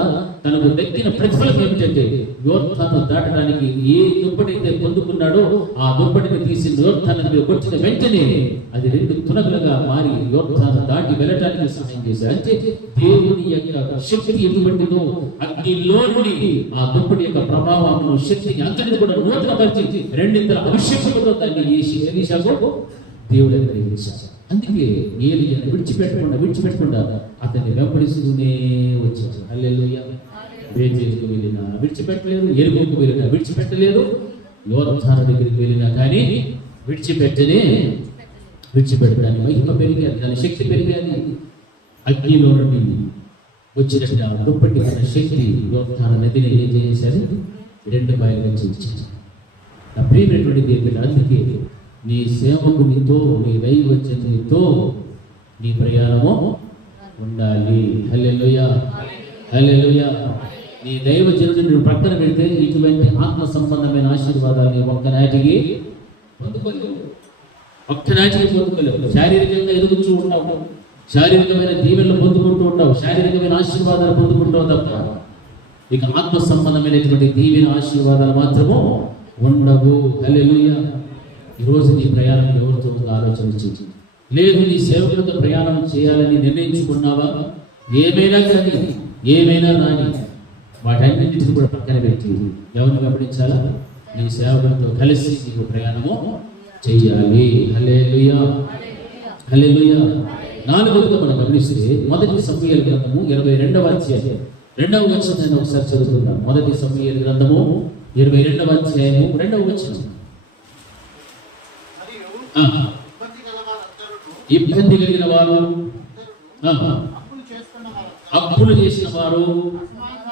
తనకు దక్కిన ప్రతిఫలం ఏమిటంటే యోర్దాను దాటడానికి ఏ దుప్పటైతే పొందుకున్నాడో ఆ దుప్పటిని తీసి యోర్దాను కొట్టిన వెంటనే అది 2 తునకలుగా మారి యోర్దాను దాటి వెళ్ళటానికి సహాయం చేశారు. అంటే దేవుని యొక్క శక్తి ఎటువంటిదో అగ్నిలో నుండి ఆ దుప్పటి యొక్క ప్రభావం, శక్తిని అంతటిని కూడా నూతనపరిచి 2 అభిషేకంతో దాన్ని ఎలీషాకు దేవుడు అనుగ్రహించారు. అందుకే ఏలియాను విడిచిపెట్టకుండా అతన్ని వెంబడిస్తూనే వచ్చారు. హల్లెలూయా. బేతేలుకు వెళ్ళినా విడిచిపెట్టలేదు, ఎరుకోకు వెళ్ళినా విడిచిపెట్టలేదు, యోర్దాను దగ్గరికి వెళ్ళినా కానీ విడిచిపెట్టడానికి మహిమ పెరిగాది, దాని శక్తి పెరిగాది. అగ్నిలో నుండి వచ్చిన దుప్పటి శక్తి యోర్దాను నదిని ఏం చేశారు? 2 పాయలుగా చేయించారు. నా ప్రియమైనటువంటి దేవుడు, అందుకే నీ సేవకునితో, నీ దైవజనునితో నీ ప్రయాణము ఉండాలి. హల్లెలూయా. హల్లెలూయా. నీ దైవజనుడిని ప్రక్కన పెడితే ఇటువంటి ఆత్మ సంబంధమైన ఆశీర్వాదాన్ని ఒక్కనాటికి పొందుకోలేవు. శారీరకంగా ఎదుగుతూ ఉంటావు, శారీరకమైన దీవెనలు పొందుకుంటూ ఉంటావు, శారీరకమైన ఆశీర్వాదాలు పొందుకుంటావు తప్ప ఇక ఆత్మ సంబంధమైనటువంటి దీవెన ఆశీర్వాదాలు మాత్రము ఉండవు. హల్లెలూయా. ఈరోజు నీ ప్రయాణం ఎవరితో ఆలోచించి, లేదు నీ సేవకులతో ప్రయాణం చేయాలని నిర్ణయించుకున్నావా? ఏమైనా రాని వాటన్నింటిని కూడా పక్కన పెట్టి ఎవరిని గమనించాలా? నీ సేవకులతో కలిసి నీకు ప్రయాణము చెయ్యాలి. హల్లెలూయా. హల్లెలూయా. 4వదిగా మనం గమనిస్తే 1 సమూయేలు గ్రంథము 22వ అధ్యాయం 2వ వచనం ఒకసారి చదువుకుందాం. 1 సమూయేలు గ్రంథము 22వ అధ్యాయము 2వ వచనం. ఇబ్బంది కలిగిన వారు, అప్పులు చేసిన వారు,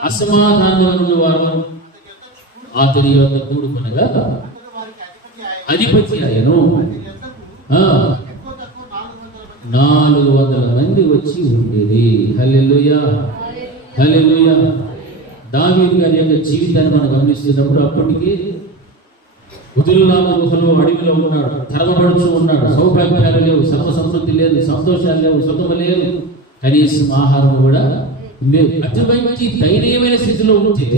అసమాధానంగా వారు అతని యొక్క కూడుకునగా అధిపతి ఆయను 400 మంది వచ్చి ఉండేది. హల్లెలూయా. హల్లెలూయా. దావీదు గారి యొక్క జీవితాన్ని మనం గమనిస్తున్నప్పుడు అప్పటికి ఉదుల్లామ గుహలో అడవిలో ఉన్నాడు, తరమబడుచు ఉన్నాడు, సౌభాగ్యాలు లేవు, సర్వ సమృద్ధి లేదు, సంతోషాలు లేవు, సుఖము లేదు, కనీసం ఆహారం కూడా లేవు. అటువంటి దయనీయమైన స్థితిలో ఉంటే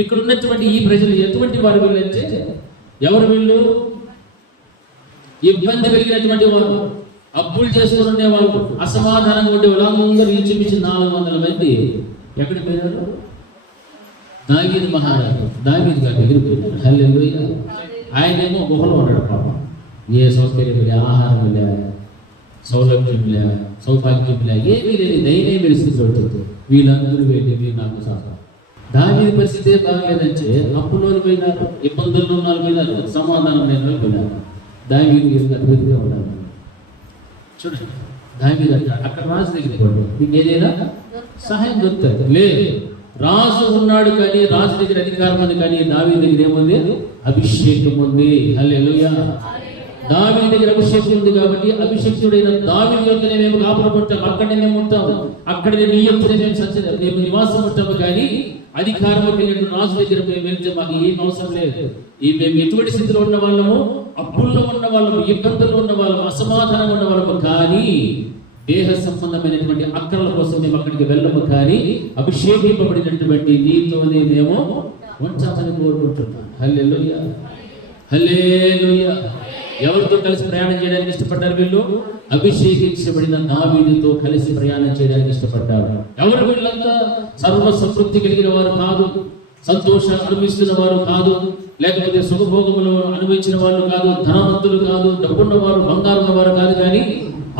ఇక్కడ ఉన్నటువంటి ఈ ప్రజలు ఎటువంటి వారు వీళ్ళంటే ఎవరు వీళ్ళు? ఇబ్బంది కలిగినటువంటి వారు, అప్పులు చేసుకుని ఉండేవాళ్ళు, అసమాధానంగా ఉండే వాళ్ళందరూ ఇంచుమించి 400 మంది ఎక్కడికి పోయారు? దావీదు మహారాజు, దావీదు గారి దగ్గరికి పోయారు. హల్లెలూయా. ఆయనేమో గుహలో ఉన్నాడు. పాపం ఏ సౌకర్యం లే, ఆహారం లే, సౌలభ్యం లే, సౌభాగ్యం లే, ఏమీ లేని దయనీయమైన స్థితిలో ఉంటుంది. వీళ్ళందరూ వెళ్ళి మీరు నాకు సాధన. దావీదు పరిస్థితి బాగలేదంటే అప్పులో పోయినారు, ఇబ్బందుల్లో ఉన్నారు పోయినారు, సమాధానం లేని వాళ్ళు పోయినారు. దావీదు అభివృద్ధిగా ఉండాలి. చూడండి, దావీదు అక్కడ రాజు దగ్గర మీకు ఏదైనా సహాయం దొరుకుతుంది. లేదు, రాజు ఉన్నాడు కానీ రాజు దగ్గర అధికారం ఉంది, కానీ దావీదు దగ్గర ఏముంది? అభిషేకం ఉంది. హల్లెలూయా. దావీదు దగ్గర అభిషేకం ఉంది కాబట్టి అభిషేకుడైన దావీదు యొక్కనే మేము కాపురపడతాం, అక్కడనే మేము ఉంటాము, అక్కడనే నీ యొక్కనే మేము నివాసం ఉంటాము. కానీ అధికారం కలిగిన రాజు దగ్గర మేము వెళ్తే మాకు ఏం అవసరం లేదు. మేము ఎటువంటి స్థితిలో ఉన్న వాళ్ళము, అప్పుల్లో ఉన్న వాళ్ళము, ఇబ్బందుల్లో ఉన్న వాళ్ళము, అసమాధానం ఉన్న వాళ్ళము, కానీ దేహ సంబంధమైనటువంటి అక్కర్ల కోసం మేము అక్కడికి వెళ్ళము, కానీ అభిషేకింపబడినటువంటి నీతోనే మేము ఉంటామని కోరుకుంటున్నాం. హల్లెలూయా. హల్లెలూయా. ఎవరితో కలిసి ప్రయాణం చేయడానికి ఇష్టపడ్డారు వీళ్ళు? అభిషేకించబడిన దావీదుతో కలిసి ప్రయాణం చేయడానికి ఇష్టపడ్డారు. ఎవరు వీళ్ళంతా? సర్వ సమృద్ధి కలిగిన వారు కాదు, సంతోషాలు అనుభవిస్తున్న వారు కాదు, లేకపోతే సుఖభోగములు అనుభవించిన వాళ్ళు కాదు, ధనవంతులు కాదు, డబ్బున్న వారు, బంగారు ఉన్నవారు కాదు, కానీ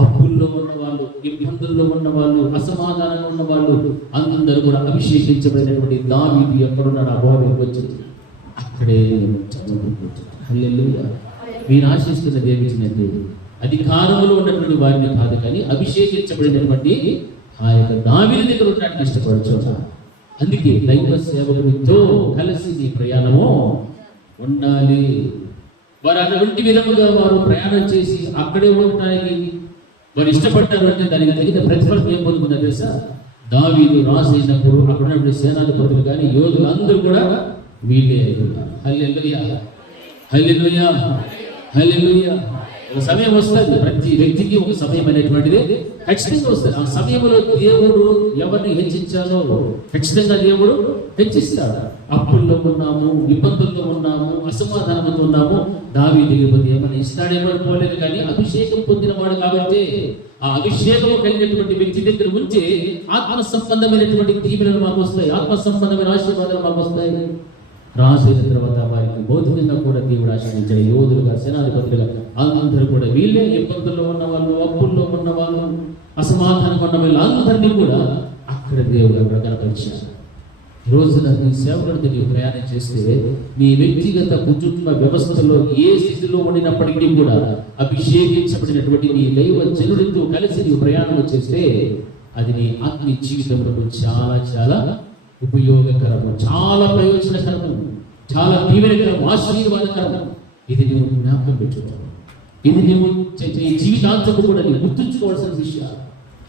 అప్పుల్లో ఉన్న వాళ్ళు, ఇబ్బందుల్లో ఉన్న వాళ్ళు, అసమాధానంగా ఉన్న వాళ్ళు అందరూ కూడా అభిషేకించబడినటువంటి దావీదు ఎక్కడున్నాడు? ఆ భూమికి వచ్చింది, అక్కడే హల్లెలూయా. మీరు ఆశిస్తున్నది ఏమిటినంటే అధికారంలో ఉన్నటువంటి వారిని కాదు, కానీ అభిషేకించబడినటువంటి ఆ యొక్క దావీదు దగ్గర ఉండడానికి ఇష్టపడుచు. అందుకే దైవ సేవకుడితో కలిసి నీ ప్రయాణము ఉండాలి. వారు అటువంటి విధముగా వారు ప్రయాణం చేసి అక్కడే ఉండడానికి వారు ఇష్టపడ్డారు అంటే దానికి తగిన ప్రతిఫలం ఏం పొందుకున్నారు తెలుసా? దావీదు రాజు అయినప్పుడు అక్కడ ఉన్నటువంటి సేనాధిపతులు కానీ యోధులు అందరూ కూడా వీళ్ళే. హల్లెలూయా, హల్లెలూయా, హల్లెలూయా. ఒక సమయం వస్తుంది, ప్రతి వ్యక్తికి ఒక సమయం అనేటువంటిది ఖచ్చితంగా వస్తుంది. ఆ సమయంలో దేవుడు ఎవరిని హెచ్చించాలో ఖచ్చితంగా దేవుడు హెచ్చిస్తాడు. అప్పుల్లో ఉన్నాము, ఇబ్బందుల్లో ఉన్నాము, అసమాధానంతో ఉన్నాము, దావీదు ఏమైనా ఇస్తాడేమో పోలేదు, కానీ అభిషేకం పొందినవాడు కాబట్టి ఆ అభిషేకం కలిగినటువంటి వ్యక్తి దగ్గర ఉంచి ఆత్మ సంబంధమైనటువంటి దీవెనలు మాకు వస్తాయి, ఆత్మ సంబంధమైన ఆశీర్వాదాలు మాకు వస్తాయి. రాసిన తర్వాత వారికి భౌతికంగా కూడా దేవుడు ఆశ్రయించాడు. యోధులుగా, సేనాధిపతులుగా అందరూ కూడా వీళ్ళే ఇబ్బందుల్లో ఉన్న వాళ్ళు, అప్పుల్లో ఉన్న వాళ్ళు, అసమాధానం ఉన్న వాళ్ళు అందరినీ కూడా అక్కడ దేవుడు అక్కడ కనపరిచారు. రోజున నీ సేవకుడితో నీవు ప్రయాణం చేస్తే నీ వ్యక్తిగత కుటుంబ వ్యవస్థలో ఏ స్థితిలో ఉండినప్పటికీ కూడా అభిషేకించబడినటువంటి నీ దైవ జనుడితో కలిసి నీవు ప్రయాణం చేస్తే అది నీ ఆత్మీయ జీవితంలో చాలా చాలా ఉపయోగకరము, చాలా ప్రయోజనకరము, చాలా దీవెనకరము, ఆశీర్వాదకరము. ఇది నువ్వు జ్ఞాపకం పెట్టుకోవాలి. ఇది నువ్వు జీవితాంతము కూడా నీవు గుర్తుంచుకోవాల్సిన విషయం.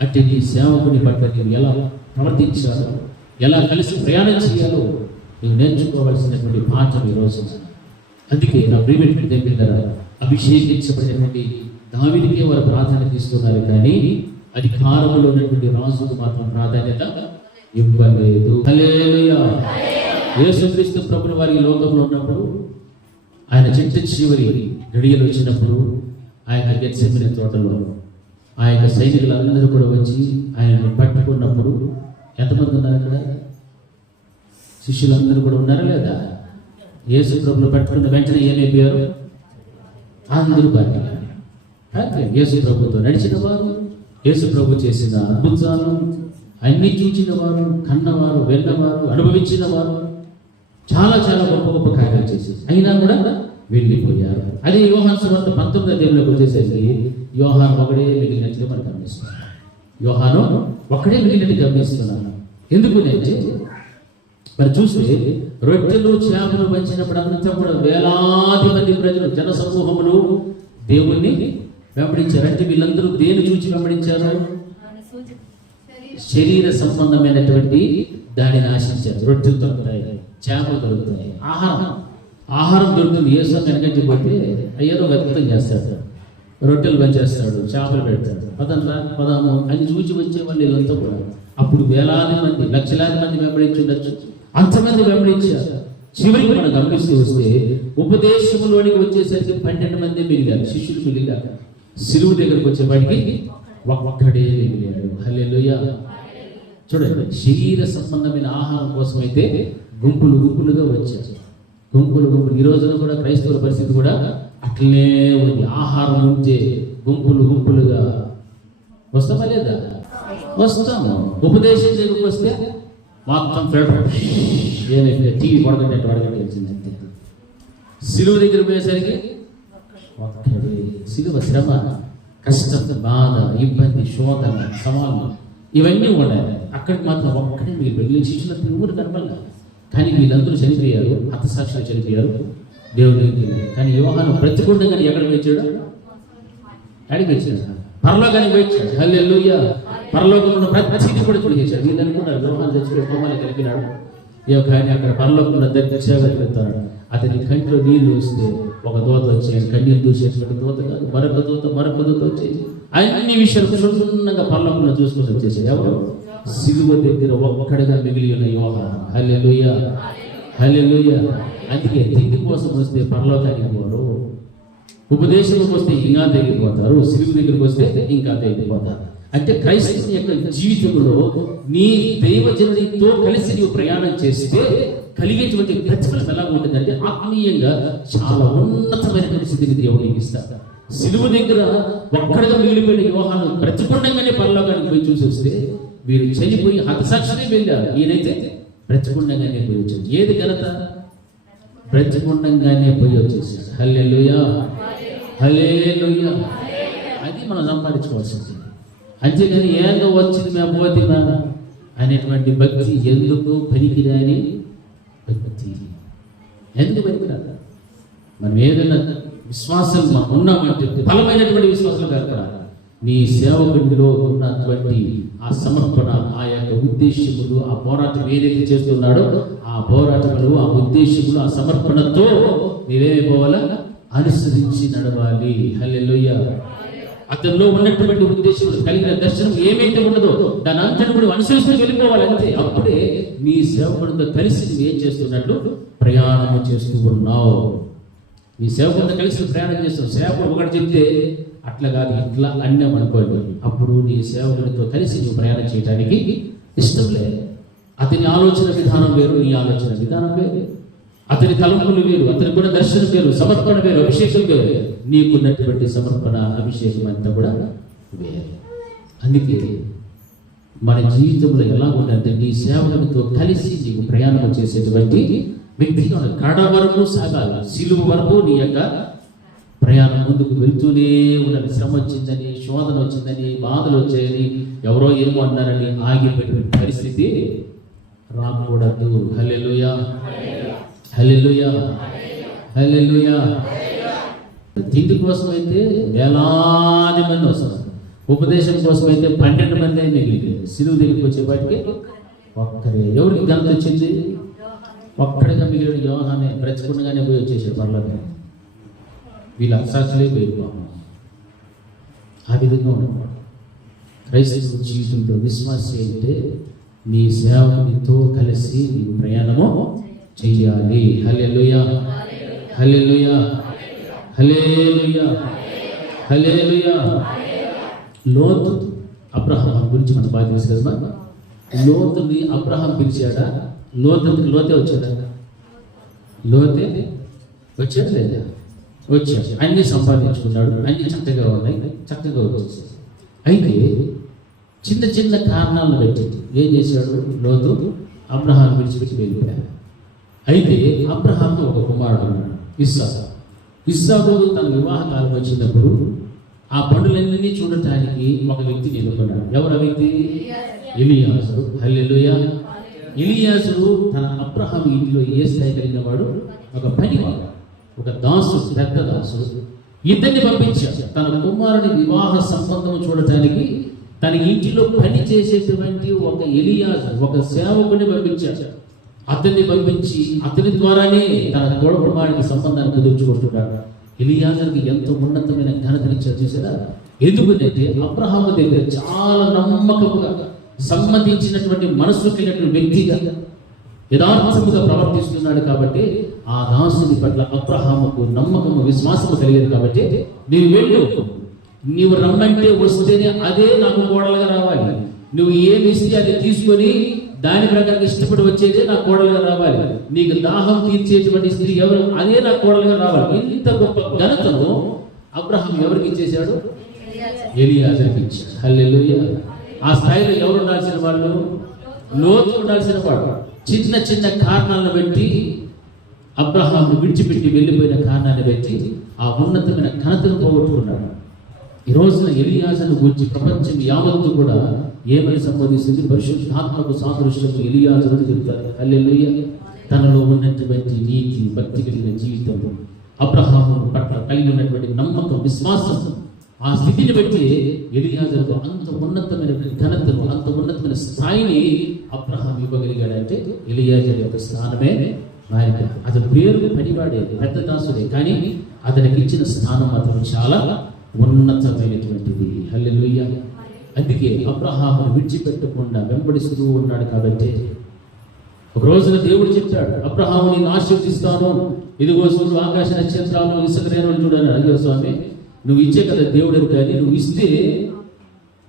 అంటే నీ సేవకుని పట్ల నీవు ఎలా ప్రవర్తించాలో, ఎలా కలిసి ప్రయాణం చేయాలో నువ్వు నేర్చుకోవాల్సినటువంటి పాఠం ఈ రోజు. అందుకే నా ప్రియమైన దగ్గర అభిషేకించబడినటువంటి దావీదుకే వారు ప్రాధాన్యత ఇస్తున్నారు, కానీ అధికారంలో ఉన్నటువంటి రాజుకు మాత్రం ప్రాధాన్యత ఇవ్వలేదు. హల్లెలూయా. యేసుక్రీస్తు ప్రభువు వారి లోకంలో ఉన్నప్పుడు ఆయన చిట్ట చివరి గడియలు వచ్చినప్పుడు ఆయన గెత్సెమనే తోటలో ఆ యొక్క సైనికులందరూ కూడా వచ్చి ఆయనను పట్టుకున్నప్పుడు ఎంతమంది ఉన్నారు అక్కడ? శిష్యులందరూ కూడా ఉన్నారా లేదా? యేసు ప్రభువును పట్టుకున్న వెంటనే ఏమైపోయారు? అందరూ బాగా యేసు ప్రభుతో నడిచిన వారు, యేసు ప్రభు చేసిన అద్భుతాలు అన్ని చూచిన వారు, కన్నవారు, వెళ్ళవారు, అనుభవించిన వారు, చాలా చాలా గొప్ప గొప్ప కార్యాలు చేసేసి అయినా కూడా వెళ్ళిపోయారు. అదే యోహాను సువార్త 19వ అధ్యాయంలోకి వచ్చేసరికి యోహాను ఒకడే మిగిలినట్టుగా మనం గమనిస్తున్నాం. యోహాను ఒక్కడే మిగిలినట్టు గమనిస్తున్నాను. ఎందుకంటే మరి చూస్తే రొట్టెలు చేపలు పంచినప్పుడు అంతా కూడా వేలాది మంది ప్రజలు, జన సమూహములు దేవుణ్ణి వెంబడించారు. అంటే వీళ్ళందరూ దేని చూచి వెంబడించారు? శరీర సంబంధమైనటువంటి దాడిని ఆశించారు. రొట్టెలు దొరుకుతాయి, చేపలు దొరుకుతాయి, ఆహారం దొరుకుతుంది. ఏసో కనకంటి పోతే అయ్యారో వ్యక్తం చేస్తాడు, రొట్టెలు పెంచేస్తాడు, చేపలు పెడతాడు, పదాము అని చూచి వచ్చే వాళ్ళు వీళ్ళంతా కూడా. అప్పుడు వేలాది మంది, లక్షలాది మంది వెంబడించి ఉండొచ్చు, అంతమంది వెంబడించారు. చివరికి మనం గమనిస్తూ వస్తే ఉపదేశంలోనికి వచ్చేసరికి 12 మంది మిగిలారు, శిష్యులు మిగిలారు. సిలువు దగ్గరకు వచ్చేవాడికి ఒక్కడే మిగిలాడు. హల్లెలూయా. చూడండి, శరీర సంబంధమైన ఆహారం కోసం అయితే గుంపులు గుంపులుగా వచ్చారు, గుంపులు గుంపులు. ఈ రోజున కూడా క్రైస్తవుల పరిస్థితి కూడా అట్లనే ఉంది. ఆహారం ఉంటే గుంపులు గుంపులుగా వస్తామా లేదా? వస్తాము. ఉపదేశం దగ్గరకు వస్తే మొత్తం ఏమైతే టీవీ పడగట్టు వచ్చింది అంతే. సిలువ దగ్గర పోయేసరికి ఒక్కడే. సిలువ శ్రమ, కష్టం, బాధ, ఇబ్బంది, శోధన, సవాళ్ళు ఇవన్నీ ఉన్నాయి. అక్కడికి మాత్రం ఒక్కడే మీరు వెళ్ళిన శిష్యులకు ఊరు కనపల్ల. కానీ వీళ్ళందరూ చనిపోయారు, హతసాక్షులు చనిపోయారు దేవుడికి. కానీ యోహాను ప్రతికూలంగా ఎక్కడికి వచ్చాడు? అడిగి వచ్చాడు, పరలోకానికి వచ్చాడు. హల్లెలూయా. పరలోకంలో ప్రతిదీ కూడా చూసేశాడు. వీళ్ళు అనుకున్నారు యోహాను చచ్చిపోయి హోమాలు కలిపినాడు కానీ అక్కడ పరలోకంలో దర్శగా పెడతాడు. అతని కంటిలో నీళ్లు వస్తే ఒక దూత వచ్చేది, కన్నీళ్ళు దూసేటువంటి దూత కాదు, మరొక దూత వచ్చేది. అన్ని విషయాలు క్షుణ్ణంగా పరలోకంలో చూసుకొని వచ్చేసాడు. ఎవరు? సిలువ దగ్గర ఒక్కడిగా మిగిలి ఉన్న యోహాను. హల్లెలూయా, హల్లెలూయా. అందుకే తిండి కోసం వస్తే పరలోకానికి పోరు, ఉపదేశంలోకి వస్తే ఇంకా తెగిపోతారు, సిలువ దగ్గరికి వస్తే ఇంకా తెగిపోతారు. అంటే క్రైస్తవుని యొక్క జీవితంలో నీ దైవజనుడితో కలిసి నీవు ప్రయాణం చేస్తే కలిగేటువంటి ప్రతిఫలం ఎలా ఉంటుందంటే ఆత్మీయంగా చాలా ఉన్నతమైనటువంటి స్థితిని దేవుడు నీకు ఇస్తాడు. సిలువ దగ్గర ఒక్కడిగా మిగిలిపోయిన యోహాను బ్రతికుండంగానే పరలోకానికి పోయి చూసి వస్తే వీరు చనిపోయి హతసాక్షినే వెళ్ళారు, ఈయనైతే బ్రతికుండంగానే పోయి వచ్చాడు. ఏది ఘనత? బ్రతికుండంగానే పోయి వచ్చేసాడు. హల్లెలూయా, హల్లెలూయా. అది మనం సంపాదించుకోవాల్సింది. అంతేగాని ఏందో వచ్చింది మేము పోతిమా అనేటువంటి భక్తి ఎందుకు పనికిరాని భక్తి. ఎందుకు పనికిరాదు? మనం ఏదైనా విశ్వాసం మనం ఉన్నామంటే బలమైనటువంటి విశ్వాసం కాదు. నీ సేవకుడిలో ఉన్నటువంటి ఆ సమర్పణ, ఆ యొక్క ఉద్దేశములు, ఆ పోరాటం ఏదైతే చేస్తున్నాడో ఆ పోరాటములు, ఆ ఉద్దేశములు, ఆ సమర్పణతో నీవేమైపోవాలా? అనుసరించి నడవాలి. హల్లెలూయా. అతనిలో ఉన్నటువంటి ఉద్దేశం, కలిగిన దర్శనం ఏమైతే ఉన్నదో దాని అంతటి కూడా అనుసరిస్తూ వెళ్ళిపోవాలి అంతే. అప్పుడే నీ సేవకుడితో కలిసి నువ్వు ఏం చేస్తున్నట్లు ప్రయాణము చేస్తూ ఉన్నావు. నీ సేవకుడితో కలిసి ప్రయాణం చేస్తున్నావు. సేవకుడు ఒకటి చెప్తే అట్లా కాదు ఇట్లా అన్నం అనుకోండి, అప్పుడు నీ సేవకుడితో కలిసి నువ్వు ప్రయాణం చేయడానికి ఇష్టం లేదు. అతని ఆలోచన విధానం వేరు, నీ ఆలోచన విధానం వేరు. అతని తలంపులు వేరు, అతని కూడా దర్శనం వేరు, సమర్పణ వేరు, అభిషేకం వేరు. నీకున్నటువంటి సమర్పణ, అభిషేకం అంతా కూడా వేరు. అందుకే మన జీవితంలో ఎలా ఉండాలంటే నీ సేవకుడితో కలిసి నీకు ప్రయాణం చేసేటువంటి వ్యక్తిగా కడ వరకు సాగాలి. సిలువ వరకు నీ యొక్క ప్రయాణం ముందుకు వెళ్తూనే ఉండాలి. శ్రమ వచ్చిందని, శోధన వచ్చిందని, బాధలు వచ్చాయని, ఎవరో ఏమో అన్నారని ఆగిపోయిన పరిస్థితి రాకూడదు. హల్లెలూయా, హల్లెలూయా, హల్లెలూయా. తిండి కోసం అయితే వేలాది మంది వస్తారు, ఉపదేశం కోసం అయితే 12 మంది మిగిలిపోయారు. సిలువ దగ్గరికి వచ్చేపాటికి ఒక్కరే. ఎవరికి ఘనత వచ్చింది? ఒక్కడిగా మిగిలిన యోహానే బ్రతికుండగానే పోయి వచ్చేసాడు పరలోకానికి. వీళ్ళు అసాక్షులే పోయిపోవాలి. ఆ విధంగా ఉన్నవాడు క్రైస్తవ జీవితంలో విశ్వాసి అయితే నీ సేవకునితో కలిసి నీ ప్రయాణము చెయ్యాలి. హల్లెలూయా, హల్లెలూయా, హల్లెలూయా, హల్లెలూయా. లోతు అబ్రహాం గురించి మనకు బాగా తెలుసు కదా. లోతుని అబ్రహాం పిలిచాడా? లోతే వచ్చాడా? లోతే వచ్చాడు లేదా? వచ్చాడు. అన్ని సంపాదించుకున్నాడు, అన్ని చక్కగా ఉన్నాయి, చక్కగా వచ్చేసాడు. అయితే చిన్న చిన్న కారణాలను బట్టి ఏం చేశాడు? లోతు అబ్రహాం విడిచిపెట్టి వెళ్ళిపోయాడు. అయితే అబ్రహాంకు ఒక కుమారుడు ఉన్నాడు, ఇస్సాకు. ఇస్సాకు తన వివాహ కాలం వచ్చినప్పుడు ఆ పనులన్నీ చూడటానికి ఒక వ్యక్తిని ఎన్నుకున్నాడు. ఎవరు ఆ వ్యక్తి? ఎలియాజరు. హల్లెలూయా. ఎలియాజరు తన అబ్రహాం ఇంటిలో ఏ స్థాయి కలిగిన వాడు? ఒక పనివాడు, ఒక దాసుడు, పెద్ద దాసుడు. ఇద్దరిని పంపించాడు తన కుమారుని వివాహ సంబంధం చూడటానికి. తన ఇంటిలో పని చేసేటువంటి ఒక ఎలియాజరు, ఒక సేవకుని పంపించాడు. అతన్ని పంపించి అతని ద్వారానే తన కుమారుడికి సంబంధాన్ని కుదుర్చుకుంటున్నాడు. ఎలియాజరుకి ఎంతో ఉన్నతమైన ఘనతనిచ్చారు. చూసారా? ఎందుకంటే అబ్రహాము దగ్గర చాలా నమ్మకముగా సంబంధించినటువంటి మనస్సు కలిగినటువంటి వ్యక్తిగా యథార్థముగా ప్రవర్తిస్తున్నాడు. కాబట్టి ఆ దాసుని పట్ల అబ్రహాముకు నమ్మకము, విశ్వాసము కలిగేది. కాబట్టి నీవు వెళ్ళు, నీవు రమ్మంటే వస్తేనే అదే నాకు కోడలుగా రావాలి. నువ్వు ఏమి ఇస్తే అది తీసుకొని దాని ప్రకారం ఇష్టపడి వచ్చేదే నా కోడలుగా రావాలి. నీకు దాహం తీర్చేటువంటి స్త్రీ ఎవరు? అదే నా కోడలుగా రావాలి. ఇంత గొప్ప ఘనతను అబ్రహాం ఎవరికి ఇచ్చేశాడు? ఎలియాజరుకి ఇచ్చాడు. హల్లెలూయా. ఆ స్థాయిలో ఎవరు ఉండాల్సిన వాళ్ళు? లోతు ఉండాల్సిన వాడు. చిన్న చిన్న కారణాలను బట్టి అబ్రహాంను విడిచిపెట్టి వెళ్ళిపోయిన కారణాన్ని బట్టి ఆ ఉన్నతమైన ఘనతను పోగొట్టుకున్నాడు. ఈ రోజున ఎలియాజరును గురించి ప్రపంచం యావత్తు కూడా ఏమని సంబోధిస్తుంది? పరిశుద్ధాత్మకు సాదృశ్యము ఎలియాజరును చెబుతారు. హల్లెలూయా. తనలో ఉన్నటువంటి నీతి, భక్తి కలిగిన జీవితం, అబ్రహాము పట్ల కలిగి ఉన్నటువంటి నమ్మకం, విశ్వాసం, ఆ స్థితిని బట్టి ఎలియాజరుకు అంత ఉన్నతమైన ఘనతను, అంత ఉన్నతమైన స్థాయిని అబ్రహాం ఇవ్వగలిగాడంటే ఎలియాజరు యొక్క స్థానమే ఆయన. అతని పేరు పనివాడే, పెద్ద దాసుడే, కానీ అతనికి ఇచ్చిన స్థానం మాత్రం చాలా ఉన్నతమైనటువంటిది. హల్లెలూయా. అందుకే అబ్రహామును విడిచిపెట్టకుండా వెంబడిస్తూ ఉన్నాడు. కాబట్టి ఒక రోజున దేవుడు చెప్పాడు, అబ్రహాము నేను ఆశీర్వదిస్తాను, ఇదిగో చూడు ఆకాశ నక్షత్రాలు, ఇసుక రేణువులు చూడని. అయ్యో స్వామి, నువ్వు ఇచ్చే కదా దేవుడు, కానీ నువ్వు ఇస్తే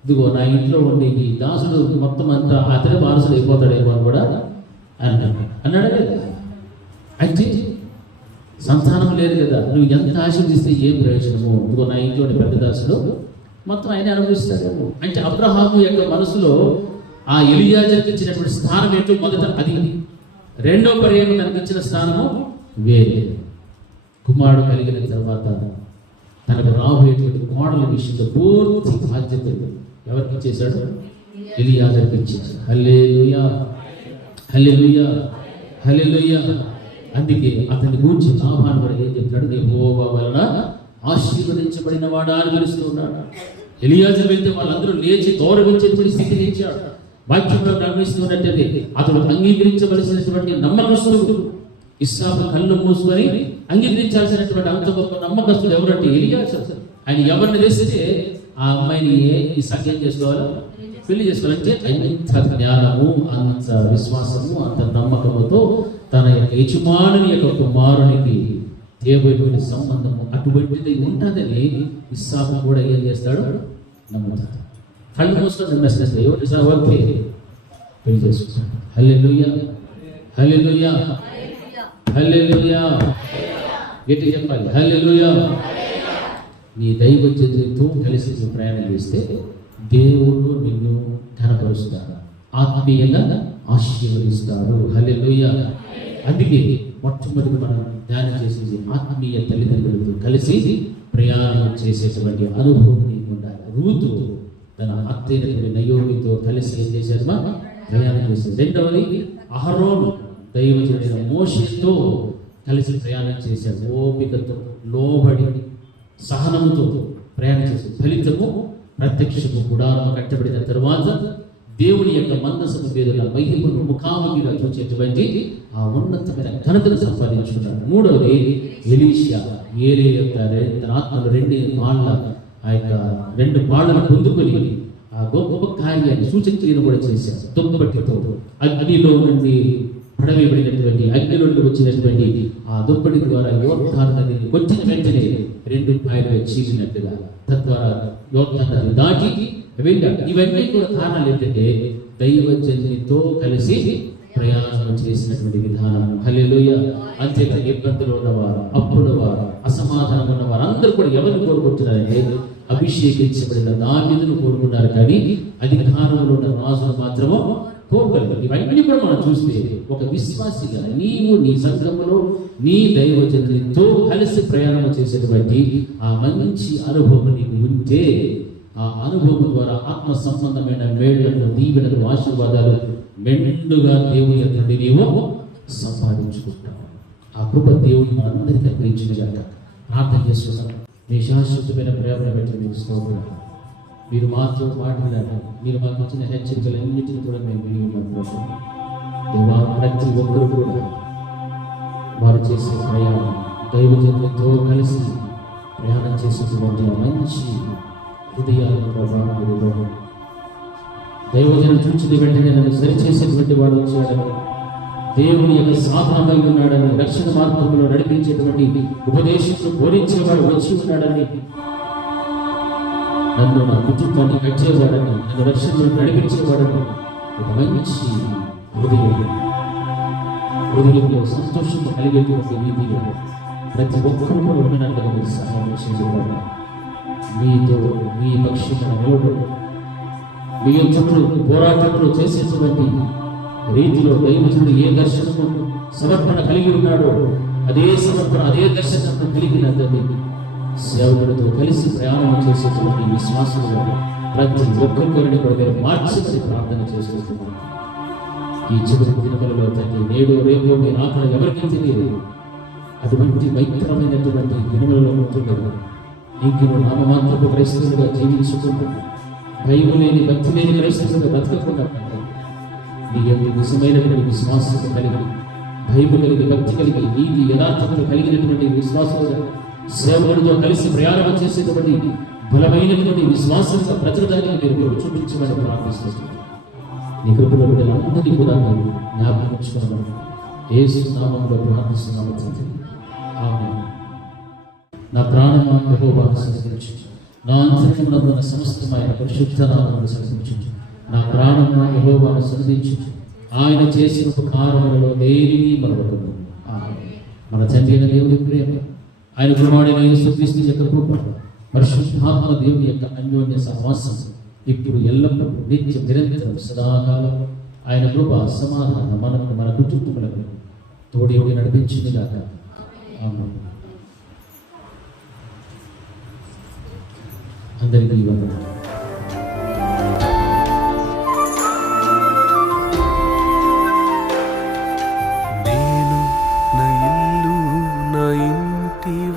ఇదిగో నా ఇంట్లో ఉండి ఈ దాసుడు మొత్తం అంతా అతనే వారసుడు అయిపోతాడేమో అని కూడా అన్నాడా లేదా? అయితే సంతానం లేదు కదా, నువ్వు ఎంత ఆశీర్దిస్తే ఏం ప్రయోజనము? ఇదిగో నా ఇంట్లో పెద్ద దాసుడు మొత్తం ఆయన అనుభవిస్తాడేమో. అంటే అబ్రహాము యొక్క మనసులో ఆ ఎలియాజర్కి ఇచ్చినటువంటి స్థానం ఏంటో మొదట అది, రెండో పర్యాయం తనకి ఇచ్చిన స్థానము వేరే. కుమారుడు కలిగిన తర్వాత తనకు రాబోయేటువంటి కోడల విషయంలో పూర్తి బాధ్యత ఎవరికి ఇచ్చేశాడు? ఎలియాజర్కి ఇచ్చేశాడు. హల్లెలూయా, హల్లెలూయా, హల్లెలూయా. అందుకే అతని గురించి లాభాన్ని కూడా ఏం చెప్తాడు? యెహోవా వలన ఆశీర్వదించబడిన వాడా అని పిలుస్తూ ఉన్నాడు. ఎలియాజర్ వెళ్తే వాళ్ళందరూ లేచి గౌరవించేటువంటి స్థితిని ఇచ్చాడు. వాక్యంలో గమనిస్తున్నట్టే అతడు అంగీకరించవలసినటువంటి నమ్మకస్తుడు. ఇస్సాకు కళ్ళు మూసుకొని అంగీకరించాల్సినటువంటి అంత గొప్ప నమ్మకస్తుడు ఎవరంటే ఎలియాజర్. ఆయన ఎవరిని తెస్తే ఆ అమ్మాయిని ఇస్సాకు ఏం చేసుకోవాలి? పెళ్లి చేసుకోవాలంటే అంత జ్ఞానము, అంత విశ్వాసము, అంత నమ్మకముతో తన యొక్క యజమానుని యొక్క కుమారునికి దేవుని సంబంధము అటువంటిది ఉంటుందని ఇస్సాకు కూడా ఏం చేస్తాడు? నమ్ముతాడు. కళ్ళు మూసుకొని నమ్మేస్తాడు. ఎవరు ఇస్సాకు పెళ్లి చేసుకుంటాడు. హల్లెలూయా, హల్లెలూయా, హల్లెలూయా. గట్టి చెప్పాలి, హల్లెలూయా. నీ దైవజనులతో కలిసి నువ్వు ప్రయాణం చేస్తే దేవుడు నిన్ను ఘనపరుస్తాడు, ఆత్మీయంగా ఆశీర్వదిస్తాడు. హల్లెలూయా. అందుకే మొట్టమొదటి మనం ధ్యానం చేసేది ఆత్మీయ తల్లిదండ్రులతో కలిసి ప్రయాణం చేసేటువంటి అనుభవం నీకు ఉండాలి. రూతు తన అత్తైనటువంటి నయోమితో కలిసి ఏం చేసేదమ్మా? ప్రయాణం చేసేది. రెండవది అహరోను దైవజనుడైన మోషేతో కలిసి ప్రయాణం చేశాడు. ఓపికతో, లోబడి, సహనముతో ప్రయాణం చేశాడు. ఫలితము ప్రత్యక్షము గుడారం కట్టబడిన తరువాత దేవుని యొక్క మందసము మీద మహిమను ముఖాముఖిగా చూచేటువంటి ఆ ఉన్నతమైన ఘనతను సంపాదించుకున్నాడు. మూడవది ఎలీషా ఏలియా యొక్క ఆత్మలు రెండు పాళ్ళను పొందుకొని ఆ గొప్ప కార్యాన్ని సూచక్రియను కూడా చేశారు. దుప్పటితో అగ్నిలో నుండి పడవేయబడినటువంటి అగ్ని నుండి వచ్చినటువంటి ఆ దుప్పటి ద్వారా యోర్దాను నదిని వచ్చిన వెంటనే రెండు పాయలుగా చీలినట్టుగా తద్వారా యోర్దాను నది దాటి వెళ్ళాడు. ఇవన్నీ కూడా కారణాలు ఏంటంటే దైవజనునితో కలిసి ప్రయాణం చేసినటువంటి విధానం. హల్లెలూయా. అంతేగా ఇబ్బందులు ఉన్నవారు, అప్పుడువారు, అసమాధానం ఉన్నవారు అందరూ కూడా ఎవరిని కోరుకుంటున్నారంటే అభిషేకించబడిన దావీదును కోరుకున్నారు, కానీ అధికారంలో ఉన్న రాజును మాత్రము కోరుకోలేదు. ఇవన్నీ కూడా మనం చూస్తే ఒక విశ్వాసిగా నీవు నీ సంఘంలో నీ దైవజనునితో కలిసి ప్రయాణం చేసేటువంటి ఆ మంచి అనుభవం నీకు ఉంటే ఆ అనుభవం ద్వారా ఆత్మ సంబంధమైన మేళ్లను, దీవెనలు, ఆశీర్వాదాలు మెండుగా దేవుని నుండి నీవు సంపాదించుకుంటావు. ఆ కృప దేవుని మనందరికీ అనుగ్రహించుగాక. ప్రార్థన చేసుకున్నాం. మీ శాశ్వతమైన ప్రేమను బట్టి మీకు స్తోత్రం. మీరు మాతో మాట్లాడారు, మీరు మాకు ఇచ్చిన హెచ్చరికలన్నింటినీ కూడా మేము విని ఉన్నాం. దేవా, ప్రతి ఒక్కరు కూడా వారు చేసే ప్రయాణం దైవజనులతో కలిసి ప్రయాణం చేసేటువంటి మంచి హృదయాలను ప్రభావం దైవజనం చూచిన వెంటనే నన్ను సరిచేసేటువంటి వాడు వచ్చాడని, దేవుని యొక్క సాధనమై ఉన్నాడని, రక్షణ మార్గంలో నడిపించేటువంటి ఉపదేశంతో బోధించేవాడు వచ్చి ఉన్నాడని, నన్ను నా కుటుంబాన్ని కట్టేవాడని, నన్ను రక్షణలో నడిపించేవాడని ఒక మంచి హృదయంలో సంతోషం కలిగేటువంటి రీతిలో ప్రతి ఒక్కరు కూడా ఉన్నట్లుగా మీరు సహాయం చేసేవాడు. మీతో మీ పక్షంగా నిలబడు, మీ చుట్టూ పోరాటంలో చేసేటువంటి రీతిలో దైవజనుడు ఏ దర్శనము సమర్పణ కలిగి ఉన్నాడో అదే సమర్పణ, అదే దర్శనం కలిగినదని సేవకులతో కలిసి ప్రయాణం చేసేటువంటి విశ్వాసంలో ప్రతి ఒక్కరిని కూడా మార్చమని ప్రార్థన చేసుకుంటున్నాను. ఈ చివరి దినములలో తండ్రి, నేడు రేపు మీరు ఆకలి ఎవరికి తెలియదు. అటువంటి భయంకరమైనటువంటి దినములలో ఉంటున్నారు. ఇంక నామమాత్రపు క్రైస్తవులుగా జీవించుకుంటూ భయం లేని, భక్తి లేని క్రైస్తవులుగా బతకకుండా నీ యొక్క నిజమైనటువంటి విశ్వాసం కలిగి, భయం కలిగి, భక్తి కలిగి, నీతి యథార్థతలు కలిగినటువంటి విశ్వాసంగా సేవకులతో కలిసి ప్రయాణం చేసేటువంటి బలమైనటువంటి విశ్వాసంగా ప్రతిదానికి మీరు చూపించమని ప్రార్థిస్తున్నాను. నీ కృపలో బిడ్డలందరినీ కూడా మీరు జ్ఞాపకం ఉంచుకోమని యేసు నామములో ప్రార్థిస్తున్నాము తండ్రి. ఆమేన్. నా ప్రాణమా యెహోవాను స్తుతించు, నా అంతరంగంలో ఉన్న సమస్తమైన పరిశుద్ధ నామమును సంధించు. నా ప్రాణమును యెహోవాను సంధించు. ఆయన చేసిన ఉపకారములలో దేనిని మరొకను. మన తండ్రి అయిన దేవుని ప్రేమ, ఆయన కుమారుడైన యేసుక్రీస్తు యొక్క కృప, పరిశుద్ధాత్మ దేవుని యొక్క అన్యోన్య సహవాసం ఇప్పుడు ఎల్లప్పుడూ నిత్య నిరంతరం సదాకాలం ఆయన కృప సమాధానం మనకు మన కుటుంబములకు తోడి నడిపించింది గాక. ఆమేన్. అందరికీ వందనాలు.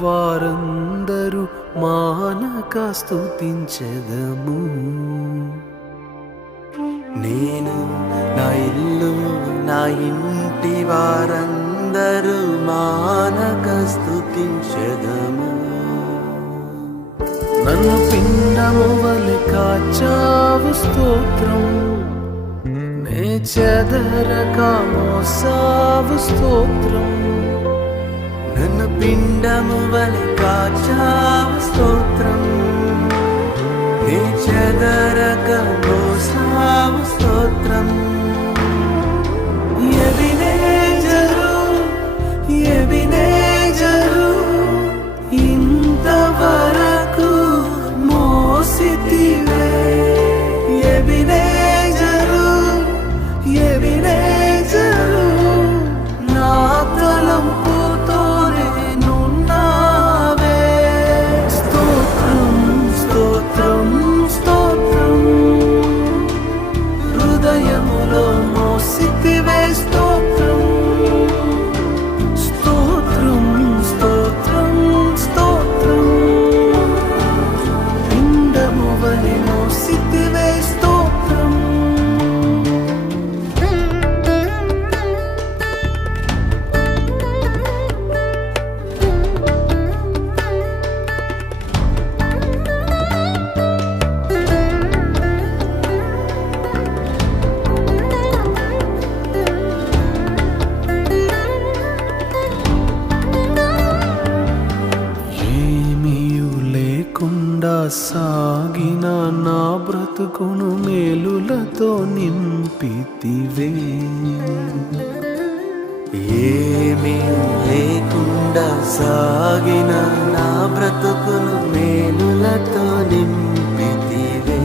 వారందరూ మానక స్తుతించెదము. నేను నా ఇల్లు నా ఇంటి వారందరూ మానక స్తుతించెదము. నన్ను పిండము వలె కాచావు స్తోత్రం, నే చెదరక మోసావు స్తోత్రం. నన్ను పిండము వలె కాచావు స్తోత్రం, నీ చెదరక మోసావు స్తోత్రం. ఎబినేజరు ఎబినేజరు ఇంతవరకు మోసితివే. ఎబినేజరు ఎబినేజరు నా తలంపు సాగిన నా బ్రతుకును మేలులతో నింపితివే. ఏమీ లేకుండా సాగిన నా బ్రతుకును మేలులతో నింపితివే.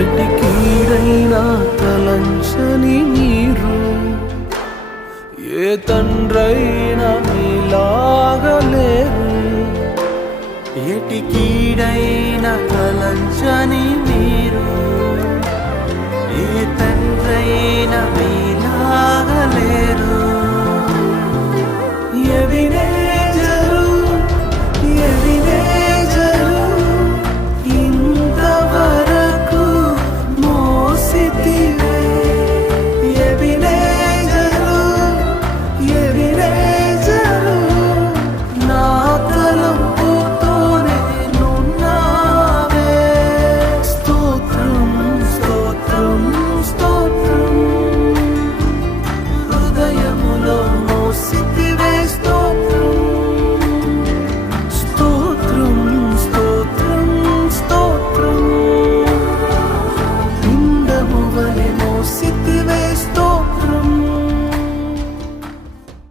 ఎట్టి కీడైనా తలంచని మీరు ఏ తండ్రైనా మీలాగలేరు. ఎటి కీడైన తలంచని మీరు ఏ తండ్రైన మీరు